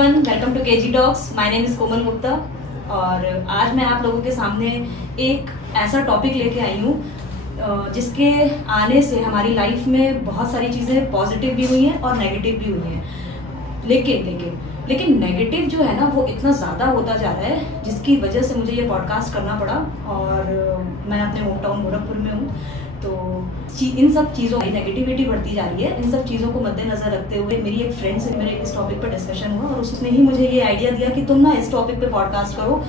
Everyone, welcome to KG talks. My name is Komal Gupta और आज मैं आप लोगों के सामने एक ऐसा टॉपिक लेके आई हूँ जिसके आने से हमारी लाइफ में बहुत सारी चीज़ें पॉजिटिव भी हुई हैं और नेगेटिव भी हुई हैं। लेकिन नेगेटिव जो है ना वो इतना ज़्यादा होता जा रहा है जिसकी वजह से मुझे ये पॉडकास्ट करना पड़ा। और मैं अपने होम टाउन गोरखपुर में हूँ, तो इन सब चीज़ों की नेगेटिविटी बढ़ती जा रही है। इन सब चीज़ों को मद्देनजर रखते हुए मेरी एक फ्रेंड से मेरे इस टॉपिक पर डिस्कशन हुआ और उसने ही मुझे ये आइडिया दिया कि तुम ना इस टॉपिक पे पॉडकास्ट करो।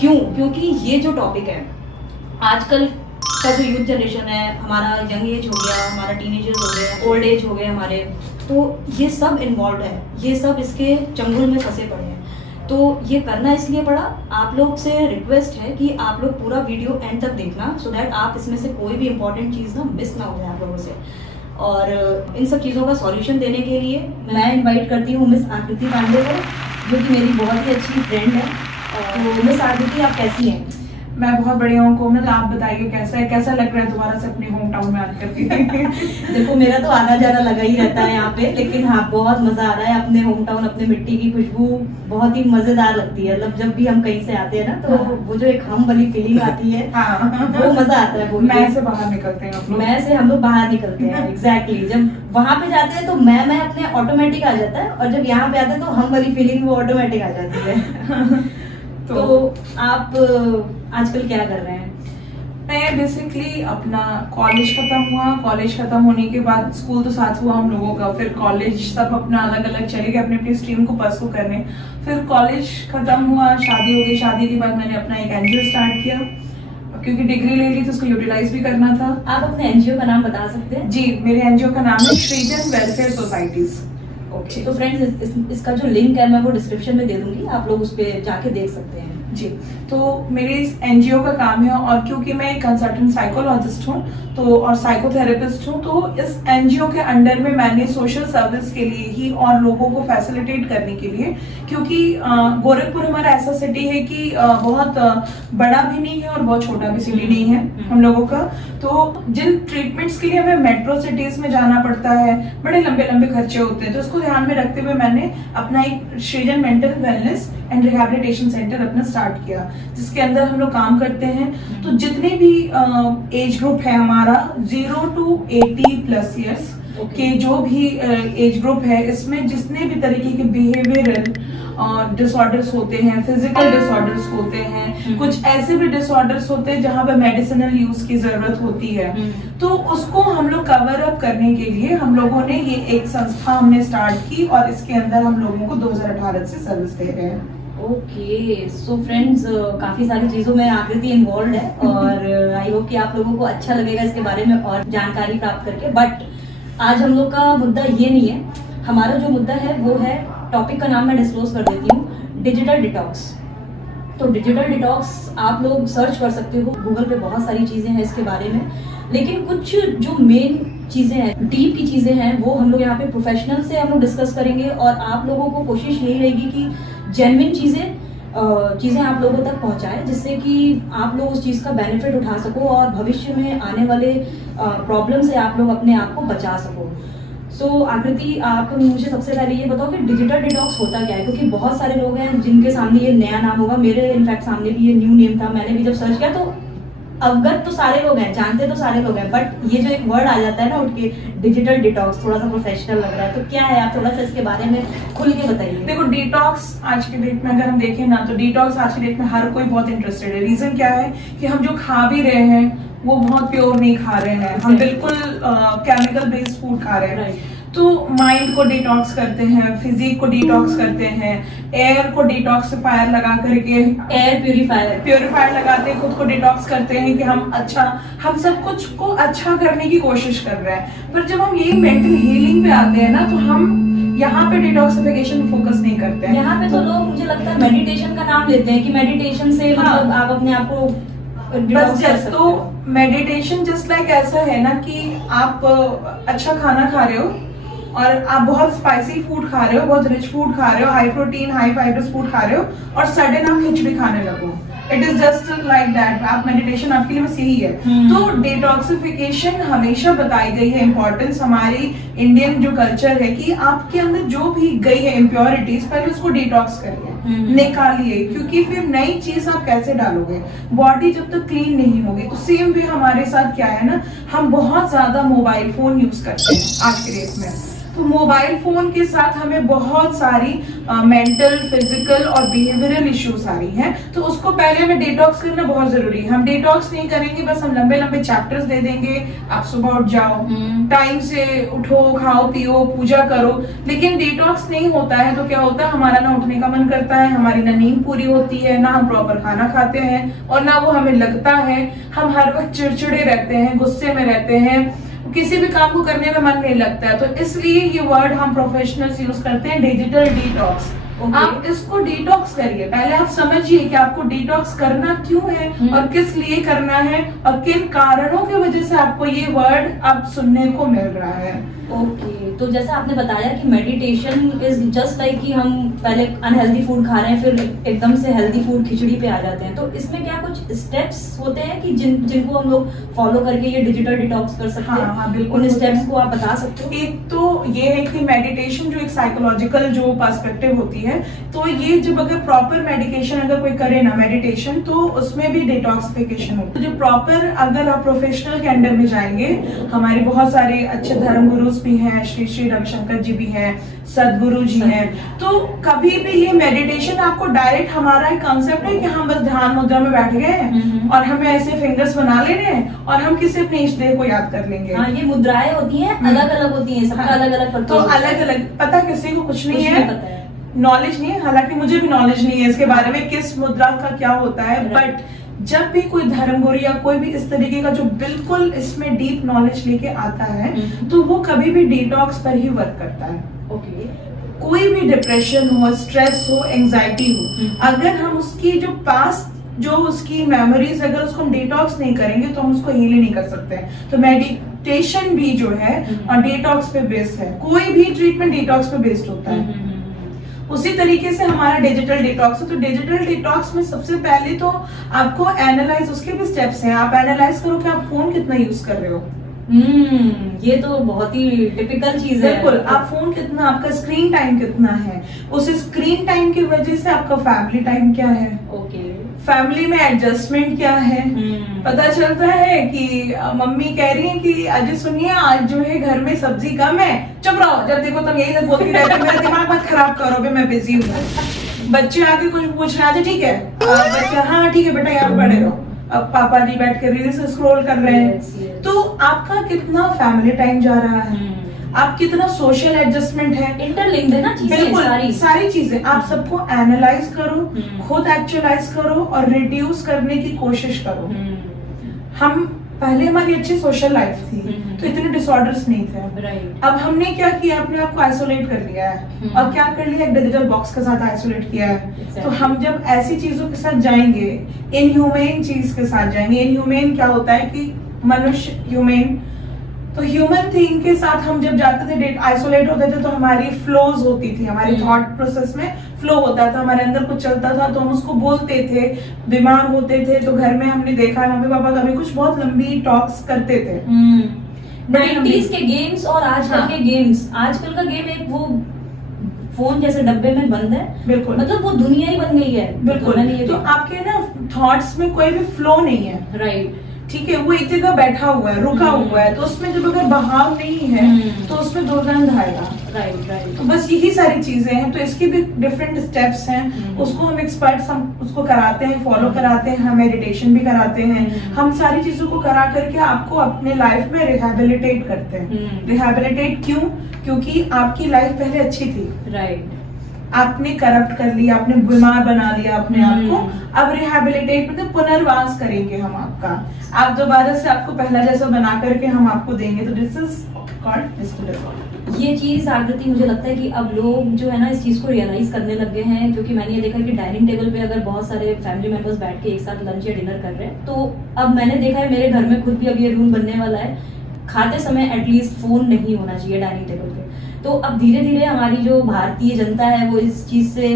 क्योंकि ये जो टॉपिक है आजकल का जो यूथ जनरेशन है, हमारा यंग एज हो गया, हमारा टीनेजर्स हो गए, ओल्ड एज हो गए हमारे, तो ये सब इन्वॉल्व है, ये सब इसके चंगुल में फंसे पड़े हैं। तो ये करना इसलिए पड़ा, आप लोग से रिक्वेस्ट है कि आप लोग पूरा वीडियो एंड तक देखना सो दैट आप इसमें से कोई भी इंपॉर्टेंट चीज़ ना मिस ना हो जाए आप लोगों से। और इन सब चीज़ों का सॉल्यूशन देने के लिए मैं इनवाइट करती हूँ मिस आकृति पांडे को, जो कि मेरी बहुत ही अच्छी फ्रेंड है। तो मिस आकृति, आप कैसी हैं? मैं बहुत बढ़िया हूँ कोमल, आप बताइए कैसा है, कैसा लग रहा है दोबारा से अपने होम टाउन में आकर के? देखो, मेरा तो आना जाना लगा ही रहता है यहाँ पे, लेकिन हाँ बहुत मजा आ रहा है। अपने होम टाउन, अपने मिट्टी की खुशबू बहुत ही मजेदार लगती है। मतलब जब भी हम कहीं से आते हैं ना तो वो जो एक हम वाली फीलिंग आती है वो मजा आता है। मैं से बाहर निकलते हैं, मैं से हम लोग बाहर निकलते हैं। एग्जैक्टली जब वहां पे जाते हैं तो मैं अपने ऑटोमेटिक आ जाता है, और जब यहाँ पे आते हैं तो हम वाली फीलिंग वो ऑटोमेटिक आ जाती है। तो आप आजकल क्या कर रहे हैं? मैं बेसिकली अपना कॉलेज खत्म हुआ, कॉलेज खत्म होने के बाद स्कूल तो साथ हुआ हम लोगों का, फिर कॉलेज सब अपना अलग अलग चले गए अपने अपनी स्ट्रीम को परसू करने। फिर कॉलेज खत्म हुआ, शादी हो गई, शादी के बाद मैंने अपना एक एनजीओ स्टार्ट किया क्योंकि डिग्री ले ली तो उसको यूटिलाइज भी करना था। आप अपने एनजीओ का नाम बता सकते हैं? जी, मेरे एनजीओ का नाम है सृजन वेलफेयर सोसाइटीज। ओके, तो फ्रेंड्स इसका जो लिंक है मैं वो डिस्क्रिप्शन में दे दूंगी, आप लोग उस पर जाके देख सकते हैं। जी, तो मेरे इस एनजीओ का काम है, और क्योंकि मैं एक कंसल्टेंट साइकोलॉजिस्ट हूँ तो और साइकोथेरेपिस्ट हूँ, तो इस एनजीओ के अंडर में मैंने सोशल सर्विस के लिए ही और लोगों को फैसिलिटेट करने के लिए, क्योंकि गोरखपुर हमारा ऐसा सिटी है कि बहुत बड़ा भी नहीं है और बहुत छोटा भी सिटी नहीं है हम लोगों का। तो जिन ट्रीटमेंट्स के लिए हमें मेट्रो सिटीज में जाना पड़ता है, बड़े लंबे लंबे खर्चे होते हैं, तो उसको ध्यान में रखते हुए मैंने अपना एक सृजन mental wellness and rehabilitation centre अपना स्टार्ट किया, जिसके अंदर हम लोग काम करते हैं। तो जितने भी एज ग्रुप है हमारा 0 to 80 प्लस ईयर्स के जो भी एज ग्रुप है, इसमें जितने भी तरीके के बिहेवियरल डिसऑर्डर्स होते हैं, फिजिकल डिसऑर्डर्स होते हैं, कुछ ऐसे भी डिसऑर्डर्स होते हैं जहां पे मेडिसिनल यूज की जरूरत होती है, तो उसको हम लोग कवर अप करने के लिए हम लोगों ने ये एक संस्था हमने स्टार्ट की और इसके अंदर हम लोगों को 2018 से सर्विस दे रहे हैं। ओके, सो फ्रेंड्स, काफी सारी चीजों में आकृति इन्वॉल्व है और आई होप कि आप लोगों को अच्छा लगेगा इसके बारे में और जानकारी प्राप्त करके। बट आज हम लोग का मुद्दा ये नहीं है, हमारा जो मुद्दा है वो है, टॉपिक का नाम मैं डिस्क्लोज कर देती हूँ, डिजिटल डिटॉक्स। तो डिजिटल डिटॉक्स आप लोग सर्च कर सकते हो गूगल पे, बहुत सारी चीजें हैं इसके बारे में, लेकिन कुछ जो मेन चीजें हैं, डीप की चीजें हैं, वो हम लोग यहाँ पे प्रोफेशनल से हम लोग डिस्कस करेंगे और आप लोगों को कोशिश यही रहेगी कि जेन्युइन चीजें आप लोगों तक पहुंचाए, जिससे कि आप लोग उस चीज का बेनिफिट उठा सको और भविष्य में आने वाले प्रॉब्लम से आप लोग अपने आप को बचा सको। सो आकृति, आप मुझे सबसे पहले ये बताओ कि डिजिटल डिटॉक्स होता क्या है, क्योंकि बहुत सारे लोग हैं जिनके सामने ये नया नाम होगा। मेरे इनफैक्ट सामने भी ये न्यू नेम था, मैंने भी जब सर्च किया तो अवगत तो सारे लोग हैं, जानते तो सारे लोग हैं, बट ये जो एक वर्ड आ जाता है ना उठ के, डिजिटल डिटॉक्स, थोड़ा सा प्रोफेशनल लग रहा है। तो क्या है, आप थोड़ा सा इसके बारे में खुल के बताइए। देखो, डिटॉक्स आज के डेट में अगर हम देखें ना, तो डिटॉक्स आज के डेट में हर कोई बहुत इंटरेस्टेड है। रीजन क्या है कि हम जो खा भी रहे हैं वो बहुत प्योर नहीं खा रहे हैं, हम बिल्कुल केमिकल बेस्ड फूड खा रहे हैं। तो माइंड को डिटॉक्स करते हैं, फिजिक को डिटॉक्स करते हैं, एयर को डिटॉक्सिफायर लगा करके, एयर प्यूरिफायर लगाते हैं, खुद को डिटॉक्स करते हैं कि हम सब कुछ को अच्छा करने की कोशिश कर रहे हैं। पर जब हम यही मेंटल हीलिंग पे आते हैं ना, तो हम यहाँ पे डिटॉक्सिफिकेशन फोकस नहीं करते हैं। यहाँ पे तो लोग, मुझे लगता है, मेडिटेशन का नाम लेते हैं कि मेडिटेशन से मतलब आप अपने आप को बस जस्ट, तो मेडिटेशन जस्ट लाइक ऐसा है ना कि आप अच्छा खाना खा रहे हो और आप बहुत स्पाइसी फूड खा रहे हो, बहुत रिच फूड खा रहे हो, high protein high fibre food खा रहे हो, और सडन आप खिचड़ी खाने लगो, it is just like that, आप मेडिटेशन आपके लिए बस यही है। तो डिटॉक्सिफिकेशन हमेशा बताई गई है इंपॉर्टेंस, हमारी इंडियन जो कल्चर है कि आपके अंदर जो भी गई है इम्प्योरिटीज, पहले उसको डिटॉक्स करिए, निकालिए, क्योंकि फिर नई चीज आप कैसे डालोगे, बॉडी जब तक क्लीन नहीं होगी। तो सेम वे हमारे साथ क्या है ना, हम बहुत ज्यादा मोबाइल फोन यूज करते हैं आज के डेट में। तो मोबाइल फोन के साथ हमें बहुत सारी मेंटल, फिजिकल और बिहेवियरल इश्यूज आ रही हैं। तो उसको पहले हमें डिटॉक्स करना बहुत जरूरी है। हम डिटॉक्स नहीं करेंगे, बस हम लंबे लंबे चैप्टर्स दे देंगे, आप सुबह उठ जाओ, टाइम से उठो, खाओ पियो, पूजा करो, लेकिन डिटॉक्स नहीं होता है तो क्या होता है, हमारा ना उठने का मन करता है, हमारी ना नींद पूरी होती है, ना हम प्रॉपर खाना खाते हैं और ना वो हमें लगता है। हम हर वक्त चिड़चिड़े रहते हैं, गुस्से में रहते हैं, किसी भी काम को करने में मन नहीं लगता है। तो इसलिए ये वर्ड हम प्रोफेशनल्स यूज करते हैं, डिजिटल डिटॉक्स। आप इसको डिटॉक्स करिए, पहले आप समझिए कि आपको डिटॉक्स करना क्यों है और किस लिए करना है और किन कारणों की वजह से आपको ये वर्ड अब सुनने को मिल रहा है। ओके, तो जैसा आपने बताया कि मेडिटेशन इज जस्ट लाइक कि हम पहले अनहेल्दी फूड खा रहे हैं, फिर एकदम से हेल्दी फूड खिचड़ी पे आ जाते हैं। तो इसमें क्या कुछ स्टेप्स होते हैं कि जिनको हम लोग फॉलो करके ये डिजिटल डिटॉक्स कर सकते हैं? हाँ, बिल्कुल। उन स्टेप्स को आप बता सकते हो? एक तो ये है कि मेडिटेशन जो एक साइकोलॉजिकल जो पर्सपेक्टिव होती है, तो ये जब अगर प्रॉपर मेडिकेशन अगर कोई करे ना मेडिटेशन, तो उसमें भी डिटॉक्सिफिकेशन होता है। जो प्रॉपर अगर आप प्रोफेशनल के अंडर में जाएंगे, हमारे बहुत सारे अच्छे धर्म गुरु भी हैं, श्री श्री रविशंकर जी भी हैं, सदगुरु जी हैं। तो कभी भी ये मेडिटेशन आपको डायरेक्ट, हमारा एक कॉन्सेप्ट है कि हम बस ध्यान मुद्रा में बैठ गए हैं और हमें ऐसे फिंगर्स बना लेने हैं और हम किसी अपने इष्ट देव को याद कर लेंगे। हाँ, ये मुद्राएं होती हैं, अलग अलग होती हैं, सबका अलग अलग तो अलग अलग पता, किसी को कुछ नहीं है, नॉलेज नहीं है, हालांकि मुझे भी नॉलेज नहीं है इसके बारे में किस मुद्रा का क्या होता है। बट जब भी कोई धर्मगुरु या कोई भी इस तरीके का जो बिल्कुल इसमें डीप नॉलेज लेके आता है, तो वो कभी भी डिटॉक्स पर ही वर्क करता है। ओके, कोई भी डिप्रेशन हो, स्ट्रेस हो, एंजाइटी हो, अगर हम उसकी जो पास्ट जो उसकी मेमोरीज अगर उसको हम डिटॉक्स नहीं करेंगे तो हम उसको हील ही नहीं कर सकते। तो मेडिटेशन भी जो है डिटॉक्स पे बेस्ड है, कोई भी ट्रीटमेंट डिटॉक्स पे बेस्ड होता है। उसी तरीके से हमारा डिजिटल डिटॉक्स है। तो डिजिटल डिटॉक्स में सबसे पहले तो आपको एनालाइज, उसके भी स्टेप्स हैं। आप एनालाइज करो कि आप फोन कितना यूज कर रहे हो। ये तो बहुत ही टिपिकल चीज है। बिल्कुल, आप फोन कितना, आपका स्क्रीन टाइम कितना है, उस स्क्रीन टाइम की वजह से आपका फैमिली टाइम क्या है, ओके, फैमिली में एडजस्टमेंट क्या है। पता चलता है कि मम्मी कह रही है कि आज सुनिए, आज जो है घर में सब्जी कम है, चुप रहो, जब देखो तुम यही बोलती रहती हो, मेरा दिमाग मत खराब करो, भी मैं बिजी हूँ। बच्चे आके कुछ पूछ रहे हैं, ठीक है बच्चा, हाँ ठीक है बेटा, यहाँ पढ़े रहो। अब पापा जी बैठ के रील्स स्क्रॉल कर रहे हैं। तो आपका कितना फैमिली टाइम जा रहा है, आप कितना सोशल एडजस्टमेंट है, इंटरलिंक्ड है ना चीजें, बिल्कुल सारी चीजें। आप सबको एनालाइज करो, खुद एक्चुअलाइज करो और रिड्यूस करने की कोशिश करो। हम पहले हमारी अच्छी सोशल लाइफ थी, तो इतने डिसऑर्डर्स नहीं थे। अब हमने क्या किया, अपने आप को आइसोलेट कर लिया है और क्या कर लिया, एक डिजिटल बॉक्स के साथ आइसोलेट किया है। तो हम जब ऐसी चीजों के साथ जाएंगे, इनह्यूमेन चीज के साथ जाएंगे, इनह्यूमेन क्या होता है कि मनुष्य ह्यूमेन, तो ह्यूमन थिंग के साथ हम जब जाते थे, आइसोलेट होते थे, तो हमारी फ्लोज होती थी, हमारी थॉट प्रोसेस में फ्लो होता था, हमारे अंदर कुछ चलता था तो हम उसको बोलते थे। बीमार होते थे तो घर में हमने देखा है मम्मी पापा कभी कुछ बहुत लंबी टॉक्स करते थे। 90s के गेम्स और आजकल के गेम्स, आजकल का गेम एक वो फोन जैसे डब्बे में बंद है, बिल्कुल, मतलब वो दुनिया ही बन गई है। बिल्कुल, तो आपके ना थॉट्स में कोई भी फ्लो नहीं है, राइट, ठीक है, वो एक जगह बैठा हुआ है, रुका हुआ है। तो उसमें जब अगर बहाव नहीं है तो उसमें दुर्गंध आएगा। राइट। तो बस यही सारी चीजें हैं। तो इसके भी डिफरेंट स्टेप्स हैं, उसको हम एक्सपर्ट्स हम उसको कराते हैं, फॉलो कराते हैं, हम मेडिटेशन भी कराते हैं। हम सारी चीजों को करा करके आपको अपने लाइफ में रिहैबिलिटेट करते हैं। रिहैबिलिटेट क्यों? क्योंकि आपकी लाइफ पहले अच्छी थी, राइट, आपने करप्ट कर लिया, आपने बीमार बना लिया अपने आप को। अब रिहैबिलिटेट मतलब पुनर्वास करेंगे हम आपका, आप दोबारा से आपको पहला जैसा बना करके हम आपको देंगे। तो दिस इज कॉल्ड डिजिटल। ये चीज आकृति, मुझे लगता है कि अब लोग जो है ना इस चीज को रियलाइज करने लग गए हैं, क्योंकि मैंने ये देखा कि डाइनिंग टेबल पे अगर बहुत सारे फैमिली मेंबर्स बैठ के एक साथ लंच या डिनर कर रहे हैं, तो अब मैंने देखा है मेरे घर में खुद भी अब ये रूल बनने वाला है, खाते समय एटलीस्ट फोन नहीं होना चाहिए डाइनिंग टेबल पे। तो अब धीरे धीरे हमारी जो भारतीय जनता है वो इस चीज से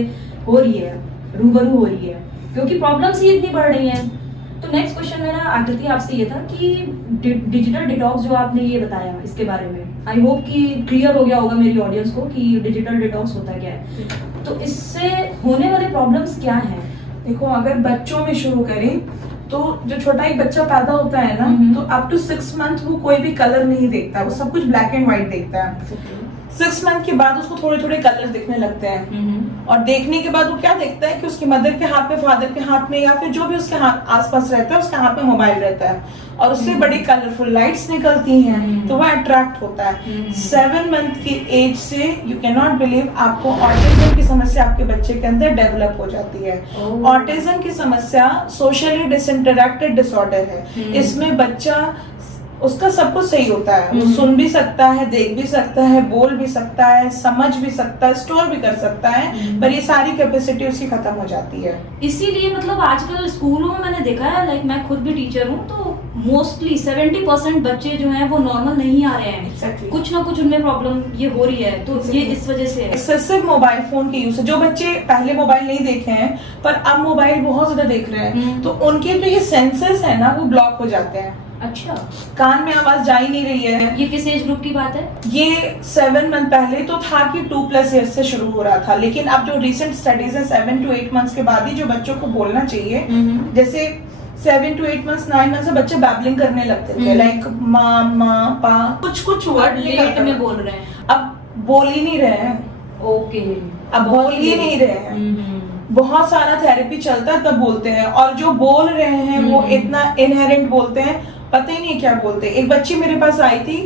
हो रही है, रूबरू हो रही है। क्योंकि प्रॉब्लम्स ही इतनी बढ़ रही हैं। तो नेक्स्ट क्वेश्चन मेरा आकृति आपसे ये था कि डिजिटल डिटॉक्स जो आपने ये बताया इसके बारे में, आई होप कि क्लियर हो गया होगा मेरी ऑडियंस को कि डिजिटल डिटॉक्स होता क्या है। तो इससे होने वाले प्रॉब्लम्स क्या हैं? देखो, अगर बच्चों में शुरू करें तो जो छोटा एक बच्चा पैदा होता है ना, तो अप टू 6 मंथ वो कोई भी कलर नहीं देखता, वो सब कुछ ब्लैक एंड व्हाइट देखता है। 6 मंथ के बाद उसको थोड़े थोड़े कलर दिखने लगते हैं, और देखने के बाद वो क्या देखता है कि उसकी मदर के हाथ में, फादर के हाथ में, या फिर जो भी उसके हाथ आसपास रहता है उसके हाथ में मोबाइल रहता है, और उससे बड़ी कलरफुल लाइट्स निकलती हैं, तो वो अट्रैक्ट होता है। 7 मंथ की एज से यू कैन नॉट बिलीव आपको ऑटिज्म की समस्या आपके बच्चे के अंदर डेवलप हो जाती है। ऑटिज्म की समस्या सोशली डिसइंटरेक्टेड डिसऑर्डर है। इसमें बच्चा, उसका सब कुछ सही होता है, वो सुन भी सकता है, देख भी सकता है, बोल भी सकता है, समझ भी सकता है, स्टोर भी कर सकता है, पर ये सारी कैपेसिटी उसकी खत्म हो जाती है। इसीलिए मतलब आजकल स्कूलों में मैंने देखा है, लाइक मैं खुद भी टीचर हूँ, तो मोस्टली 70% बच्चे जो हैं वो नॉर्मल नहीं आ रहे हैं। Exactly. कुछ ना कुछ उनमें प्रॉब्लम ये हो रही है, तो ये इस वजह से है। एक्सेसिव मोबाइल फोन की यूज है। जो बच्चे पहले मोबाइल नहीं देखे हैं पर अब मोबाइल बहुत ज्यादा देख रहे हैं, तो उनके जो ये सेंसर्स है ना वो ब्लॉक हो जाते हैं। अच्छा, कान में आवाज जा ही नहीं रही है। ये किस एज ग्रुप की बात है? ये 7 मंथ पहले तो था कि 2+ ईयर्स से शुरू हो रहा था, लेकिन अब जो रिसेंट स्टडीज है 7 to 8 मंथ्स के बाद ही जो बच्चों को बोलना चाहिए, जैसे 7 to 8 मंथ्स 9 मंथ से बच्चे बैबलिंग करने लगते थे, लाइक मामा पा, कुछ वर्ड लेट में बोल रहे हैं, अब बोल ही नहीं रहे हैं। ओके, अब बोल ही नहीं रहे हैं। बहुत सारा थेरेपी चलता है तब बोलते हैं, और जो बोल रहे हैं वो इतना इनहेरेंट बोलते हैं, पता ही नहीं क्या बोलते। एक बच्ची मेरे पास आई थी,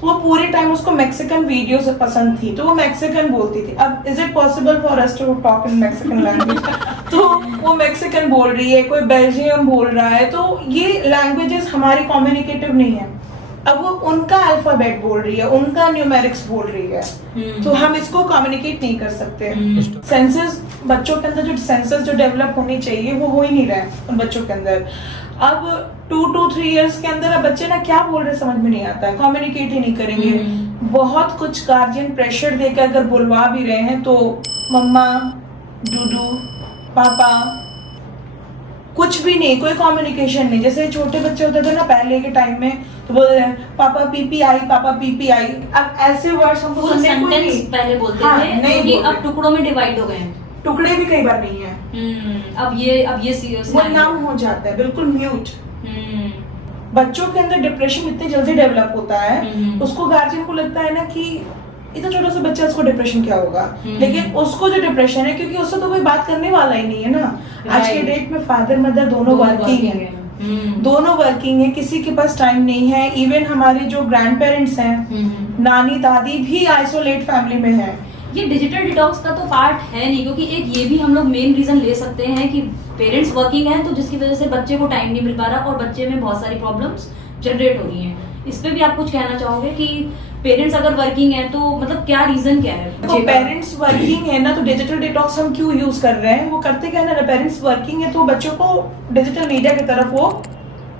तो वो पूरे टाइम उसको मैक्सिकन वीडियो से पसंद थी, तो वो मैक्सिकन बोलती थी। अब is it possible for us to talk in Mexican language? तो वो मैक्सिकन बोल रही है, कोई बेल्जियम बोल रहा है, तो ये लैंग्वेजेस हमारी कम्युनिकेटिव नहीं है। अब वो उनका अल्फाबेट बोल रही है, उनका न्यूमेरिक्स बोल रही है, तो हम इसको कम्युनिकेट नहीं कर सकते। सेंसर्स बच्चों के अंदर, जो सेंसर्स जो डेवलप होनी चाहिए वो हो ही नहीं रहे हैं उन बच्चों के अंदर। अब 2 to 3 इयर्स के अंदर अब बच्चे ना क्या बोल रहे समझ में नहीं आता है, कम्युनिकेट ही नहीं करेंगे। बहुत कुछ गार्जियन प्रेशर देकर अगर बुलवा भी रहे हैं तो मम्मा, डूडू, पापा, कुछ भी नहीं, कोई कम्युनिकेशन नहीं। जैसे छोटे बच्चे होते थे ना पहले के टाइम में, तो बोलते हैं पापा पीपी आई, पापा पीपी आई। अब ऐसे वर्ड्स हमको सुनने को नहीं, पहले बोलते हाँ, थे, नहीं ये बोलते। अब टुकड़ों में डिवाइड हो गए हैं, टुकड़े भी कई बार नहीं है। अब ये वो नाम हो जाता है, बिल्कुल म्यूट। बच्चों के अंदर डिप्रेशन इतनी जल्दी डेवलप होता है, उसको गार्जियन को लगता है ना कि इतना छोटा सा बच्चा, उसको डिप्रेशन क्या होगा, लेकिन उसको जो डिप्रेशन है, क्योंकि उससे तो कोई बात करने वाला ही नहीं है ना। आज के डेट में फादर मदर दोनों वर्किंग है, दोनों वर्किंग है, किसी के पास टाइम नहीं है। इवन हमारे जो ग्रैंड पेरेंट्स हैं, नानी दादी भी आइसोलेट फैमिली में है। ये डिजिटल डिटॉक्स का तो पार्ट है नहीं, क्योंकि एक ये भी हम लोग मेन रीजन ले सकते हैं कि पेरेंट्स वर्किंग हैं, तो जिसकी वजह से बच्चे को टाइम नहीं मिल पा रहा और बच्चे में बहुत सारी प्रॉब्लम्स जनरेट हो रही हैं। इस पे भी आप कुछ कहना चाहोगे कि पेरेंट्स अगर वर्किंग है तो मतलब क्या रीजन क्या है? तो पेरेंट्स वर्किंग है ना, तो डिजिटल डिटॉक्स हम क्यों यूज कर रहे हैं? वो करते क्या है ना, पेरेंट्स वर्किंग है तो बच्चों को डिजिटल मीडिया की तरफ वो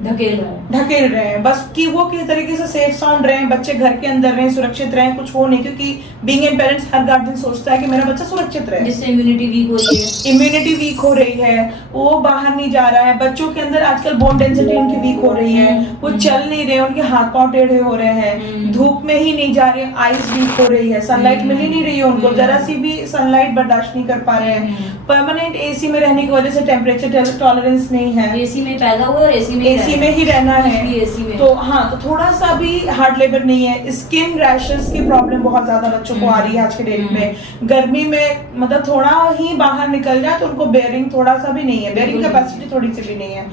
ढकेल रहे हैं, बस कि वो किसी तरीके से सेफ साउंड रहे, बच्चे घर के अंदर रहें, सुरक्षित रहें, कुछ हो नहीं। क्योंकि being an parents her guardian सोचता है कि मेरा बच्चा सुरक्षित रहे, जिससे इम्यूनिटी वीक हो रही है। इम्यूनिटी वीक हो रही है, वो बाहर नहीं जा रहा है। बच्चों के अंदर आजकल बोन डेंसिटी उनकी वीक हो रही है, वो चल नहीं रहे, उनके हाथ पांव टेढ़े हो रहे हैं, धूप में ही नहीं जा रहे, आइज वीक हो रही है, सनलाइट मिल ही नहीं रही है उनको, जरा सी भी सनलाइट बर्दाश्त नहीं कर पा रहे हैं। परमानेंट एसी में रहने की वजह से टेम्परेचर टॉलरेंस नहीं है, एसी में पैदा हुए और एसी में ही रहना है, एसी में। तो हाँ, तो थोड़ा सा भी हार्ड लेबर नहीं है। स्किन रैशेस की प्रॉब्लम बहुत ज्यादा बच्चों को आ रही है आज के डेट में। गर्मी में मतलब थोड़ा ही बाहर निकल जाए तो उनको बेयरिंग थोड़ा सा भी नहीं है, बेयरिंग कैपेसिटी थोड़ी सी भी नहीं है।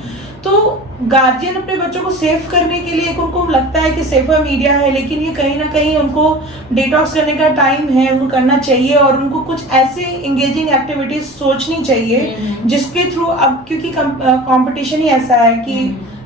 तो गार्जियन अपने बच्चों को सेफ करने के लिए, उनको लगता है कि सेफर मीडिया है, लेकिन ये कहीं ना कहीं उनको डिटॉक्स करने का टाइम है, उनको करना चाहिए, और उनको कुछ ऐसे एंगेजिंग एक्टिविटीज सोचनी चाहिए जिसके थ्रू, अब क्योंकि कंपटीशन ही ऐसा है कि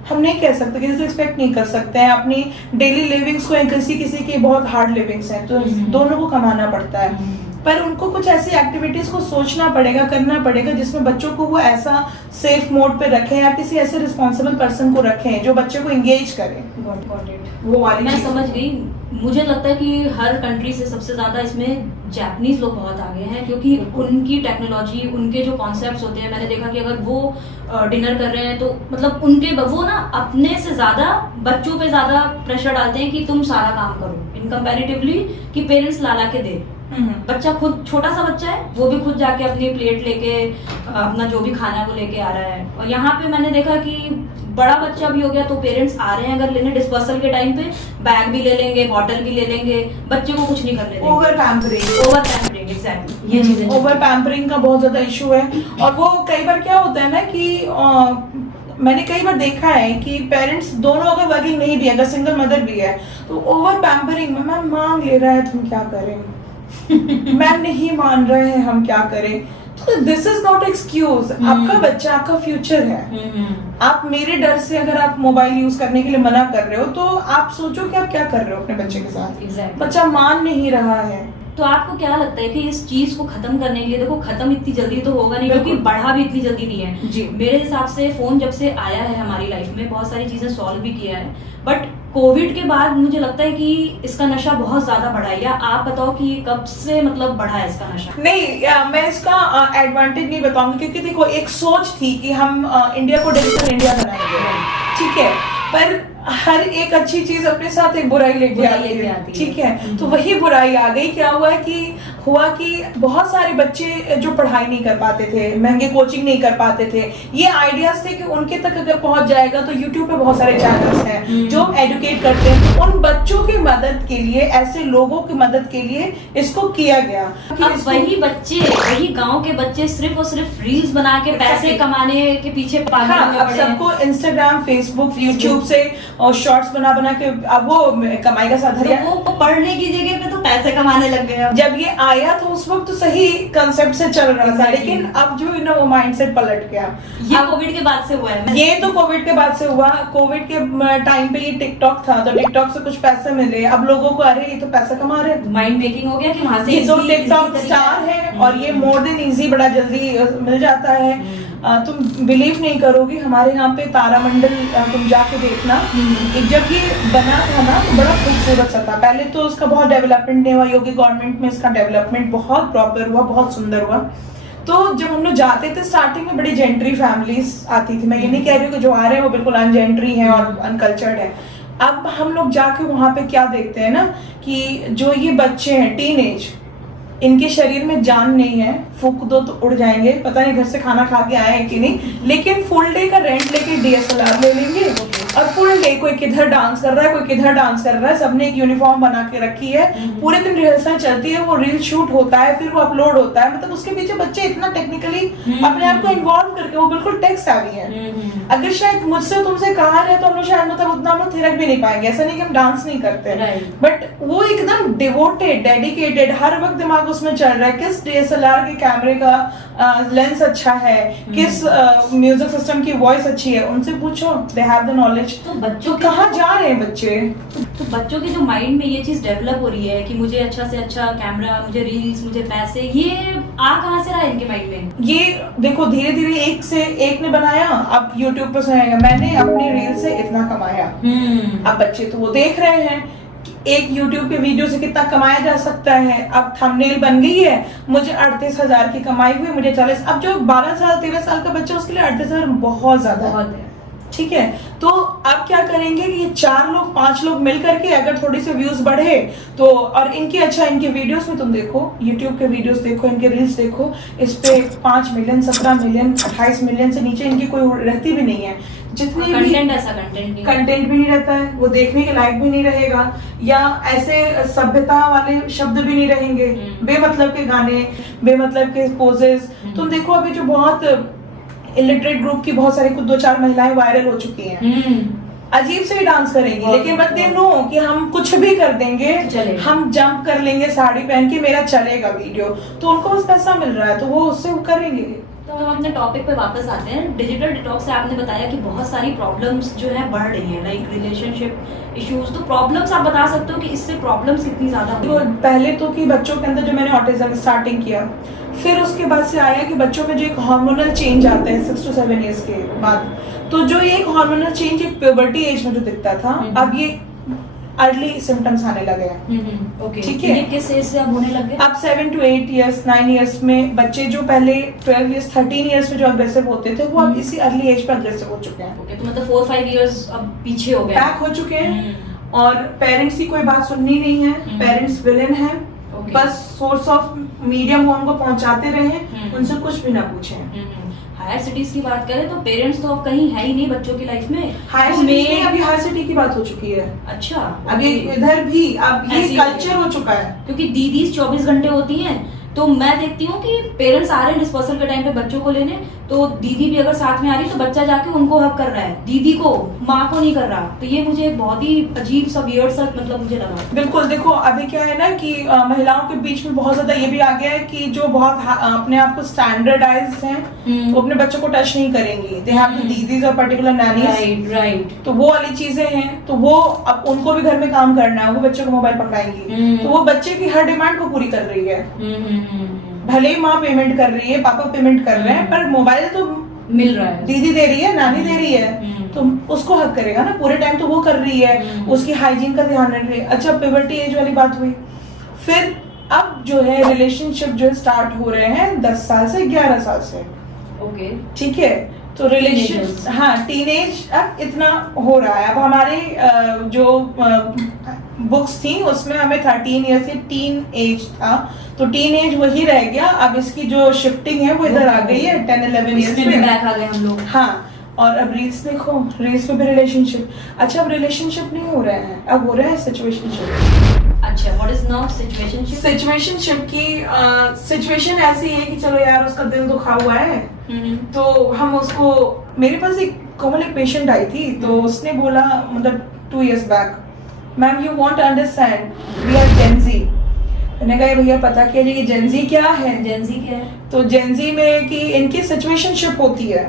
हम नहीं कह सकते, किसी से एक्सपेक्ट नहीं कर सकते हैं अपनी डेली लिविंग्स को, किसी की बहुत हार्ड लिविंग्स हैं, तो दोनों को कमाना पड़ता है। पर उनको कुछ ऐसी एक्टिविटीज को सोचना पड़ेगा, करना पड़ेगा जिसमें बच्चों को वो ऐसा सेफ मोड पे रखें या किसी ऐसे रिस्पॉन्सिबल पर्सन को रखें जो बच्चे को एंगेज करे। Got it. वो वाली मैं चीज़। समझ गई। मुझे लगता है कि हर कंट्री से सबसे ज्यादा इसमें जापानीज लोग बहुत आगे हैं, क्योंकि उनकी टेक्नोलॉजी, उनके जो कॉन्सेप्ट्स होते हैं, मैंने देखा कि अगर वो डिनर कर रहे हैं तो मतलब उनके वो ना अपने से ज्यादा बच्चों पे ज्यादा प्रेशर डालते हैं कि तुम सारा काम करो, इन कंपैरेटिवली कि पेरेंट्स ला के दे। बच्चा खुद, छोटा सा बच्चा है, वो भी खुद जाके अपनी प्लेट लेके अपना जो भी खाना है वो लेके आ रहा है। और यहाँ पे मैंने देखा कि बड़ा बच्चा भी हो गया तो पेरेंट्स आ रहे हैं अगर लेने डिस्पर्सल के टाइम पे, बैग भी ले लेंगे, बॉटल भी ले लेंगे, बच्चे को कुछ नहीं करने देंगे। ओवर पैम्परिंग, एग्जैक्टली, ये चीजें ओवर पैम्परिंग का बहुत ज्यादा इशू है। और वो कई बार क्या होता है ना कि मैंने कई बार देखा है कि पेरेंट्स दोनों अगर वर्किंग नहीं भी है, अगर सिंगल मदर भी है, तो ओवर पैम्परिंग में मैम मांग ले रहा है, तुम क्या करें मैम नहीं मान रहे हैं, हम क्या करें। तो दिस इज नॉट एक्सक्यूज। आपका बच्चा आपका फ्यूचर है। आप मेरे डर से अगर आप मोबाइल यूज करने के लिए मना कर रहे हो तो आप सोचो कि आप क्या कर रहे हो अपने बच्चे के साथ। Exactly. बच्चा मान नहीं रहा है। तो आपको क्या लगता है कि इस चीज को खत्म करने के लिए, देखो खत्म इतनी जल्दी तो होगा नहीं, क्योंकि बढ़ा भी इतनी जल्दी नहीं है जी। मेरे हिसाब से फोन जब से आया है हमारी लाइफ में बहुत सारी चीजें सॉल्व भी किया है, बट कोविड के बाद मुझे लगता है कि इसका नशा बहुत ज्यादा बढ़ा है। या आप बताओ कि कब से मतलब बढ़ा है इसका नशा? नहीं, मैं इसका एडवांटेज नहीं बताऊंगी, क्योंकि देखो एक सोच थी कि हम इंडिया को डिजिटल इंडिया बनाएंगे, ठीक है, पर हर एक अच्छी चीज अपने साथ एक बुराई लेके आती है, ठीक है। तो वही बुराई आ गई। क्या हुआ कि बहुत सारे बच्चे जो पढ़ाई नहीं कर पाते थे, महंगे कोचिंग नहीं कर पाते थे, ये आइडियाज थे कि उनके तक अगर पहुंच जाएगा तो यूट्यूब पे बहुत सारे चैनल्स हैं जो एडुकेट करते हैं। उन बच्चों की मदद के लिए, ऐसे लोगों की मदद के लिए इसको किया गया। अब वही बच्चे, वही गांव के बच्चे सिर्फ और सिर्फ रील्स बना के पैसे कमाने के पीछे पागल हुए अब पड़े हैं। सबको इंस्टाग्राम, फेसबुक, यूट्यूब से और शॉर्ट्स बना के अब वो कमाई का साधन है। तो वो पढ़ने की जगह पे तो पैसे कमाने लग गए। जब ये आया तो उस वक्त तो सही कंसेप्ट से चल रहा था, लेकिन अब जो है ना वो माइंडसेट पलट गया। ये कोविड के बाद से हुआ है। ये तो कोविड के बाद से हुआ। कोविड के टाइम पे ये टिकटॉक था, तो टिकटॉक से कुछ पैसे मिले। अब लोगों को अरे ये तो पैसा कमा रहे हैं, माइंड मेकिंग हो गया कि वहां से ये तो टिकटॉक स्टार है और ये मोर देन इजी, बड़ा जल्दी मिल जाता है। तुम बिलीव नहीं करोगी, हमारे यहाँ पे तारामंडल तुम जाके देखना, जब ये बना था ना तो बड़ा खूबसूरत सा था। पहले तो उसका बहुत डेवलपमेंट नहीं हुआ, योगी गवर्नमेंट में इसका डेवलपमेंट बहुत प्रॉपर हुआ, बहुत सुंदर हुआ। तो जब हम लोग जाते थे स्टार्टिंग में बड़ी जेंट्री फैमिलीज आती थी। मैं ये नहीं कह रही हूँ कि जो आ रहे हैं वो बिल्कुल अनजेंट्री है और अनकल्चर्ड है। अब हम लोग जाके वहां पे क्या देखते हैं ना कि जो ये बच्चे हैं टीनेज, इनके शरीर में जान नहीं है, फूक दो तो उड़ जाएंगे, पता नहीं घर से खाना खा के आए हैं कि नहीं, लेकिन फुल डे का रेंट लेके DSLR ले लेंगे और फुल डे कोई किधर डांस कर रहा है, कोई किधर डांस कर रहा है, सबने एक यूनिफॉर्म बना के रखी है, पूरे दिन रिहर्सल चलती है, वो रील शूट होता है, फिर वो अपलोड होता है। मतलब उसके पीछे बच्चे इतना टेक्निकली अपने आप को इन्वॉल्व करके वो बिल्कुल टेक सेवी है। अगर शायद मुझसे तुमसे कहा रहे तो हम लोग शायद मतलब उतना हम लोग थिरक भी नहीं पाएंगे। ऐसा नहीं कि हम डांस नहीं करते, बट वो एकदम डिवोटेड, डेडिकेटेड, हर वक्त दिमाग उसमें चल रहा है किस DSLR के कैमरे का लेंस अच्छा है, किस म्यूजिक सिस्टम की वॉइस अच्छी है। उनसे पूछो, दे हैव द नॉलेज। तो बच्चों तो कहाँ जा रहे हैं बच्चे? तो बच्चों के जो माइंड में ये चीज डेवलप हो रही है कि मुझे अच्छा से अच्छा कैमरा, मुझे रील्स, मुझे पैसे, ये आ कहाँ से रहा है इनके माइंड में? ये देखो धीरे धीरे एक से एक ने बनाया, अब यूट्यूब पर सुनाएगा मैंने अपनी रील से इतना कमाया। अब बच्चे तो वो देख रहे हैं एक YouTube के वीडियो से कितना कमाया जा सकता है। अब थंबनेल बन गई है, मुझे 38,000 की कमाई हुई, मुझे 40। अब जो 12 साल 13 साल का बच्चा उसके लिए 38,000 बहुत ज्यादा है, ठीक है। तो अब क्या करेंगे कि ये 4 लोग 5 लोग मिल करके अगर थोड़ी सी व्यूज बढ़े तो, और इनके इनके वीडियोस में तुम देखो, YouTube के वीडियोस देखो, इनके रील्स देखो, इस पे 5 मिलियन 17 मिलियन 28 मिलियन से नीचे इनकी कोई रहती भी नहीं है। जितने भी कंटेंट भी नहीं रहता है, वो देखने के लायक भी नहीं रहेगा, या ऐसे सभ्यता वाले शब्द भी नहीं रहेंगे, बेमतलब के गाने, बेमतलब के पोजेस। तुम देखो अभी जो बहुत इलिटरेट ग्रुप की बहुत सारी कुछ 2-4 महिलाएं वायरल हो चुकी हैं, अजीब से ही डांस करेंगी, लेकिन बट दे नो कि हम कुछ भी कर देंगे, हम जंप कर लेंगे साड़ी पहन के, मेरा चलेगा वीडियो। तो उनको बस पैसा मिल रहा है तो वो उससे वो करेंगे। तो हम अपने टॉपिक पे वापस आते हैं। डिजिटल डिटॉक्स से आपने बताया कि बहुत सारी प्रॉब्लम्स जो है बढ़ रही हैं, लाइक रिलेशनशिप इश्यूज। तो प्रॉब्लम्स आप बता सकते हो कि इससे प्रॉब्लम्स कितनी ज्यादा हुई तो हैं? पहले तो कि बच्चों के अंदर जो मैंने ऑटिज्म स्टार्टिंग किया, फिर उसके बाद से आया कि बच्चों में जो एक हार्मोनल चेंज आता है 6 to 7 ईयर्स के बाद, तो जो ये एक हार्मोनल चेंज एक प्यूबर्टी एज में जो दिखता था, अब ये अर्ली सिम्टम्स आने लगे हैं। ओके, ठीक है। किस एज से अब होने लग गए? अब 7 to 8 ईयर्स 9 ईयर्स में बच्चे जो पहले 12 ईयर्स 13 ईयर्स में जो अग्रेसिव होते थे, वो अब इसी अर्ली एज पे अग्रेसिव हो चुके हैं, ओके, तो मतलब 4-5 इयर्स अब पीछे हो गए, बैक हो चुके हैं। और पेरेंट्स की कोई बात सुननी नहीं है, पेरेंट्स विलेन है, बस सोर्स ऑफ मीडियम वो उनको पहुंचाते रहे, उनसे कुछ भी ना पूछें। हायर सिटीज की बात करें तो पेरेंट्स तो अब कहीं है ही नहीं बच्चों की लाइफ में। हायर तो सिटी में अभी हायर सिटी की बात हो चुकी है। अच्छा, अभी इधर भी अब ये ऐसी कल्चर हो चुका है, क्योंकि दीदी 24 घंटे होती हैं, तो मैं देखती हूँ कि पेरेंट्स आ रहे हैं डिस्पर्सल के टाइम पे बच्चों को लेने, तो दीदी भी अगर साथ में आ रही है तो बच्चा जाके उनको हक कर रहा है, दीदी को, माँ को नहीं कर रहा। तो ये मुझे एक बहुत ही अजीब सा वियर्ड सा मतलब मुझे लगा। बिल्कुल। देखो अभी क्या है ना कि महिलाओं के बीच में बहुत ज्यादा ये भी आ गया है कि जो बहुत अपने आप को स्टैंडर्डाइज्ड हैं, वो अपने बच्चों को टच नहीं करेंगी, दे हैव दीदीज और पर्टिकुलर नैनीज, राइट। तो वो वाली चीजें हैं। तो वो अब उनको भी घर में काम करना है, वो बच्चे को मोबाइल पकड़ाएंगी, तो वो बच्चे की हर डिमांड को पूरी कर रही है। भले ही माँ पेमेंट कर रही है, पापा पेमेंट कर रहे हैं, पर मोबाइल तो मिल रहा है, दीदी दे रही है, नानी दे रही है, तो उसको हक करेगा ना, पूरे टाइम तो वो कर रही है, उसकी हाइजीन का ध्यान रख रही है। अच्छा, प्यूबर्टी एज वाली बात हुई, फिर अब जो है रिलेशनशिप जो स्टार्ट हो रहे हैं 10 साल से 11 साल से, ओके, ठीक है। तो रिलेशन, हाँ, टीनेज अब इतना हो रहा है। अब हमारे जो बुक्स थी उसमें हमें 13 ईयर से टीन एज था, तो टीन एज वही रह गया। अब इसकी जो शिफ्टिंग है वो इधर आ गई है 10-11 ईयर्स में, बैक आ गए हम लोग। हाँ, और अब रील्स देखो, रील्स में भी रिलेशनशिप। अच्छा, अब रिलेशनशिप नहीं हो रहे हैं, अब हो रहा है सिचुएशनशिप। अच्छा, what is now situationship? Situationship की सिचुएशन ऐसी है कि चलो यार उसका दिल दुखा हुआ है, तो हम उसको, मेरे पास एक कोमल एक पेशेंट आई थी, तो उसने बोला, मतलब 2 years back, ma'am you won't understand we are Gen Z. मैंने कहा भैया पता कीजिए कि जेंजी क्या है। जेंजी क्या है? तो जेंजी में कि इनकी सिचुएशनशिप होती है,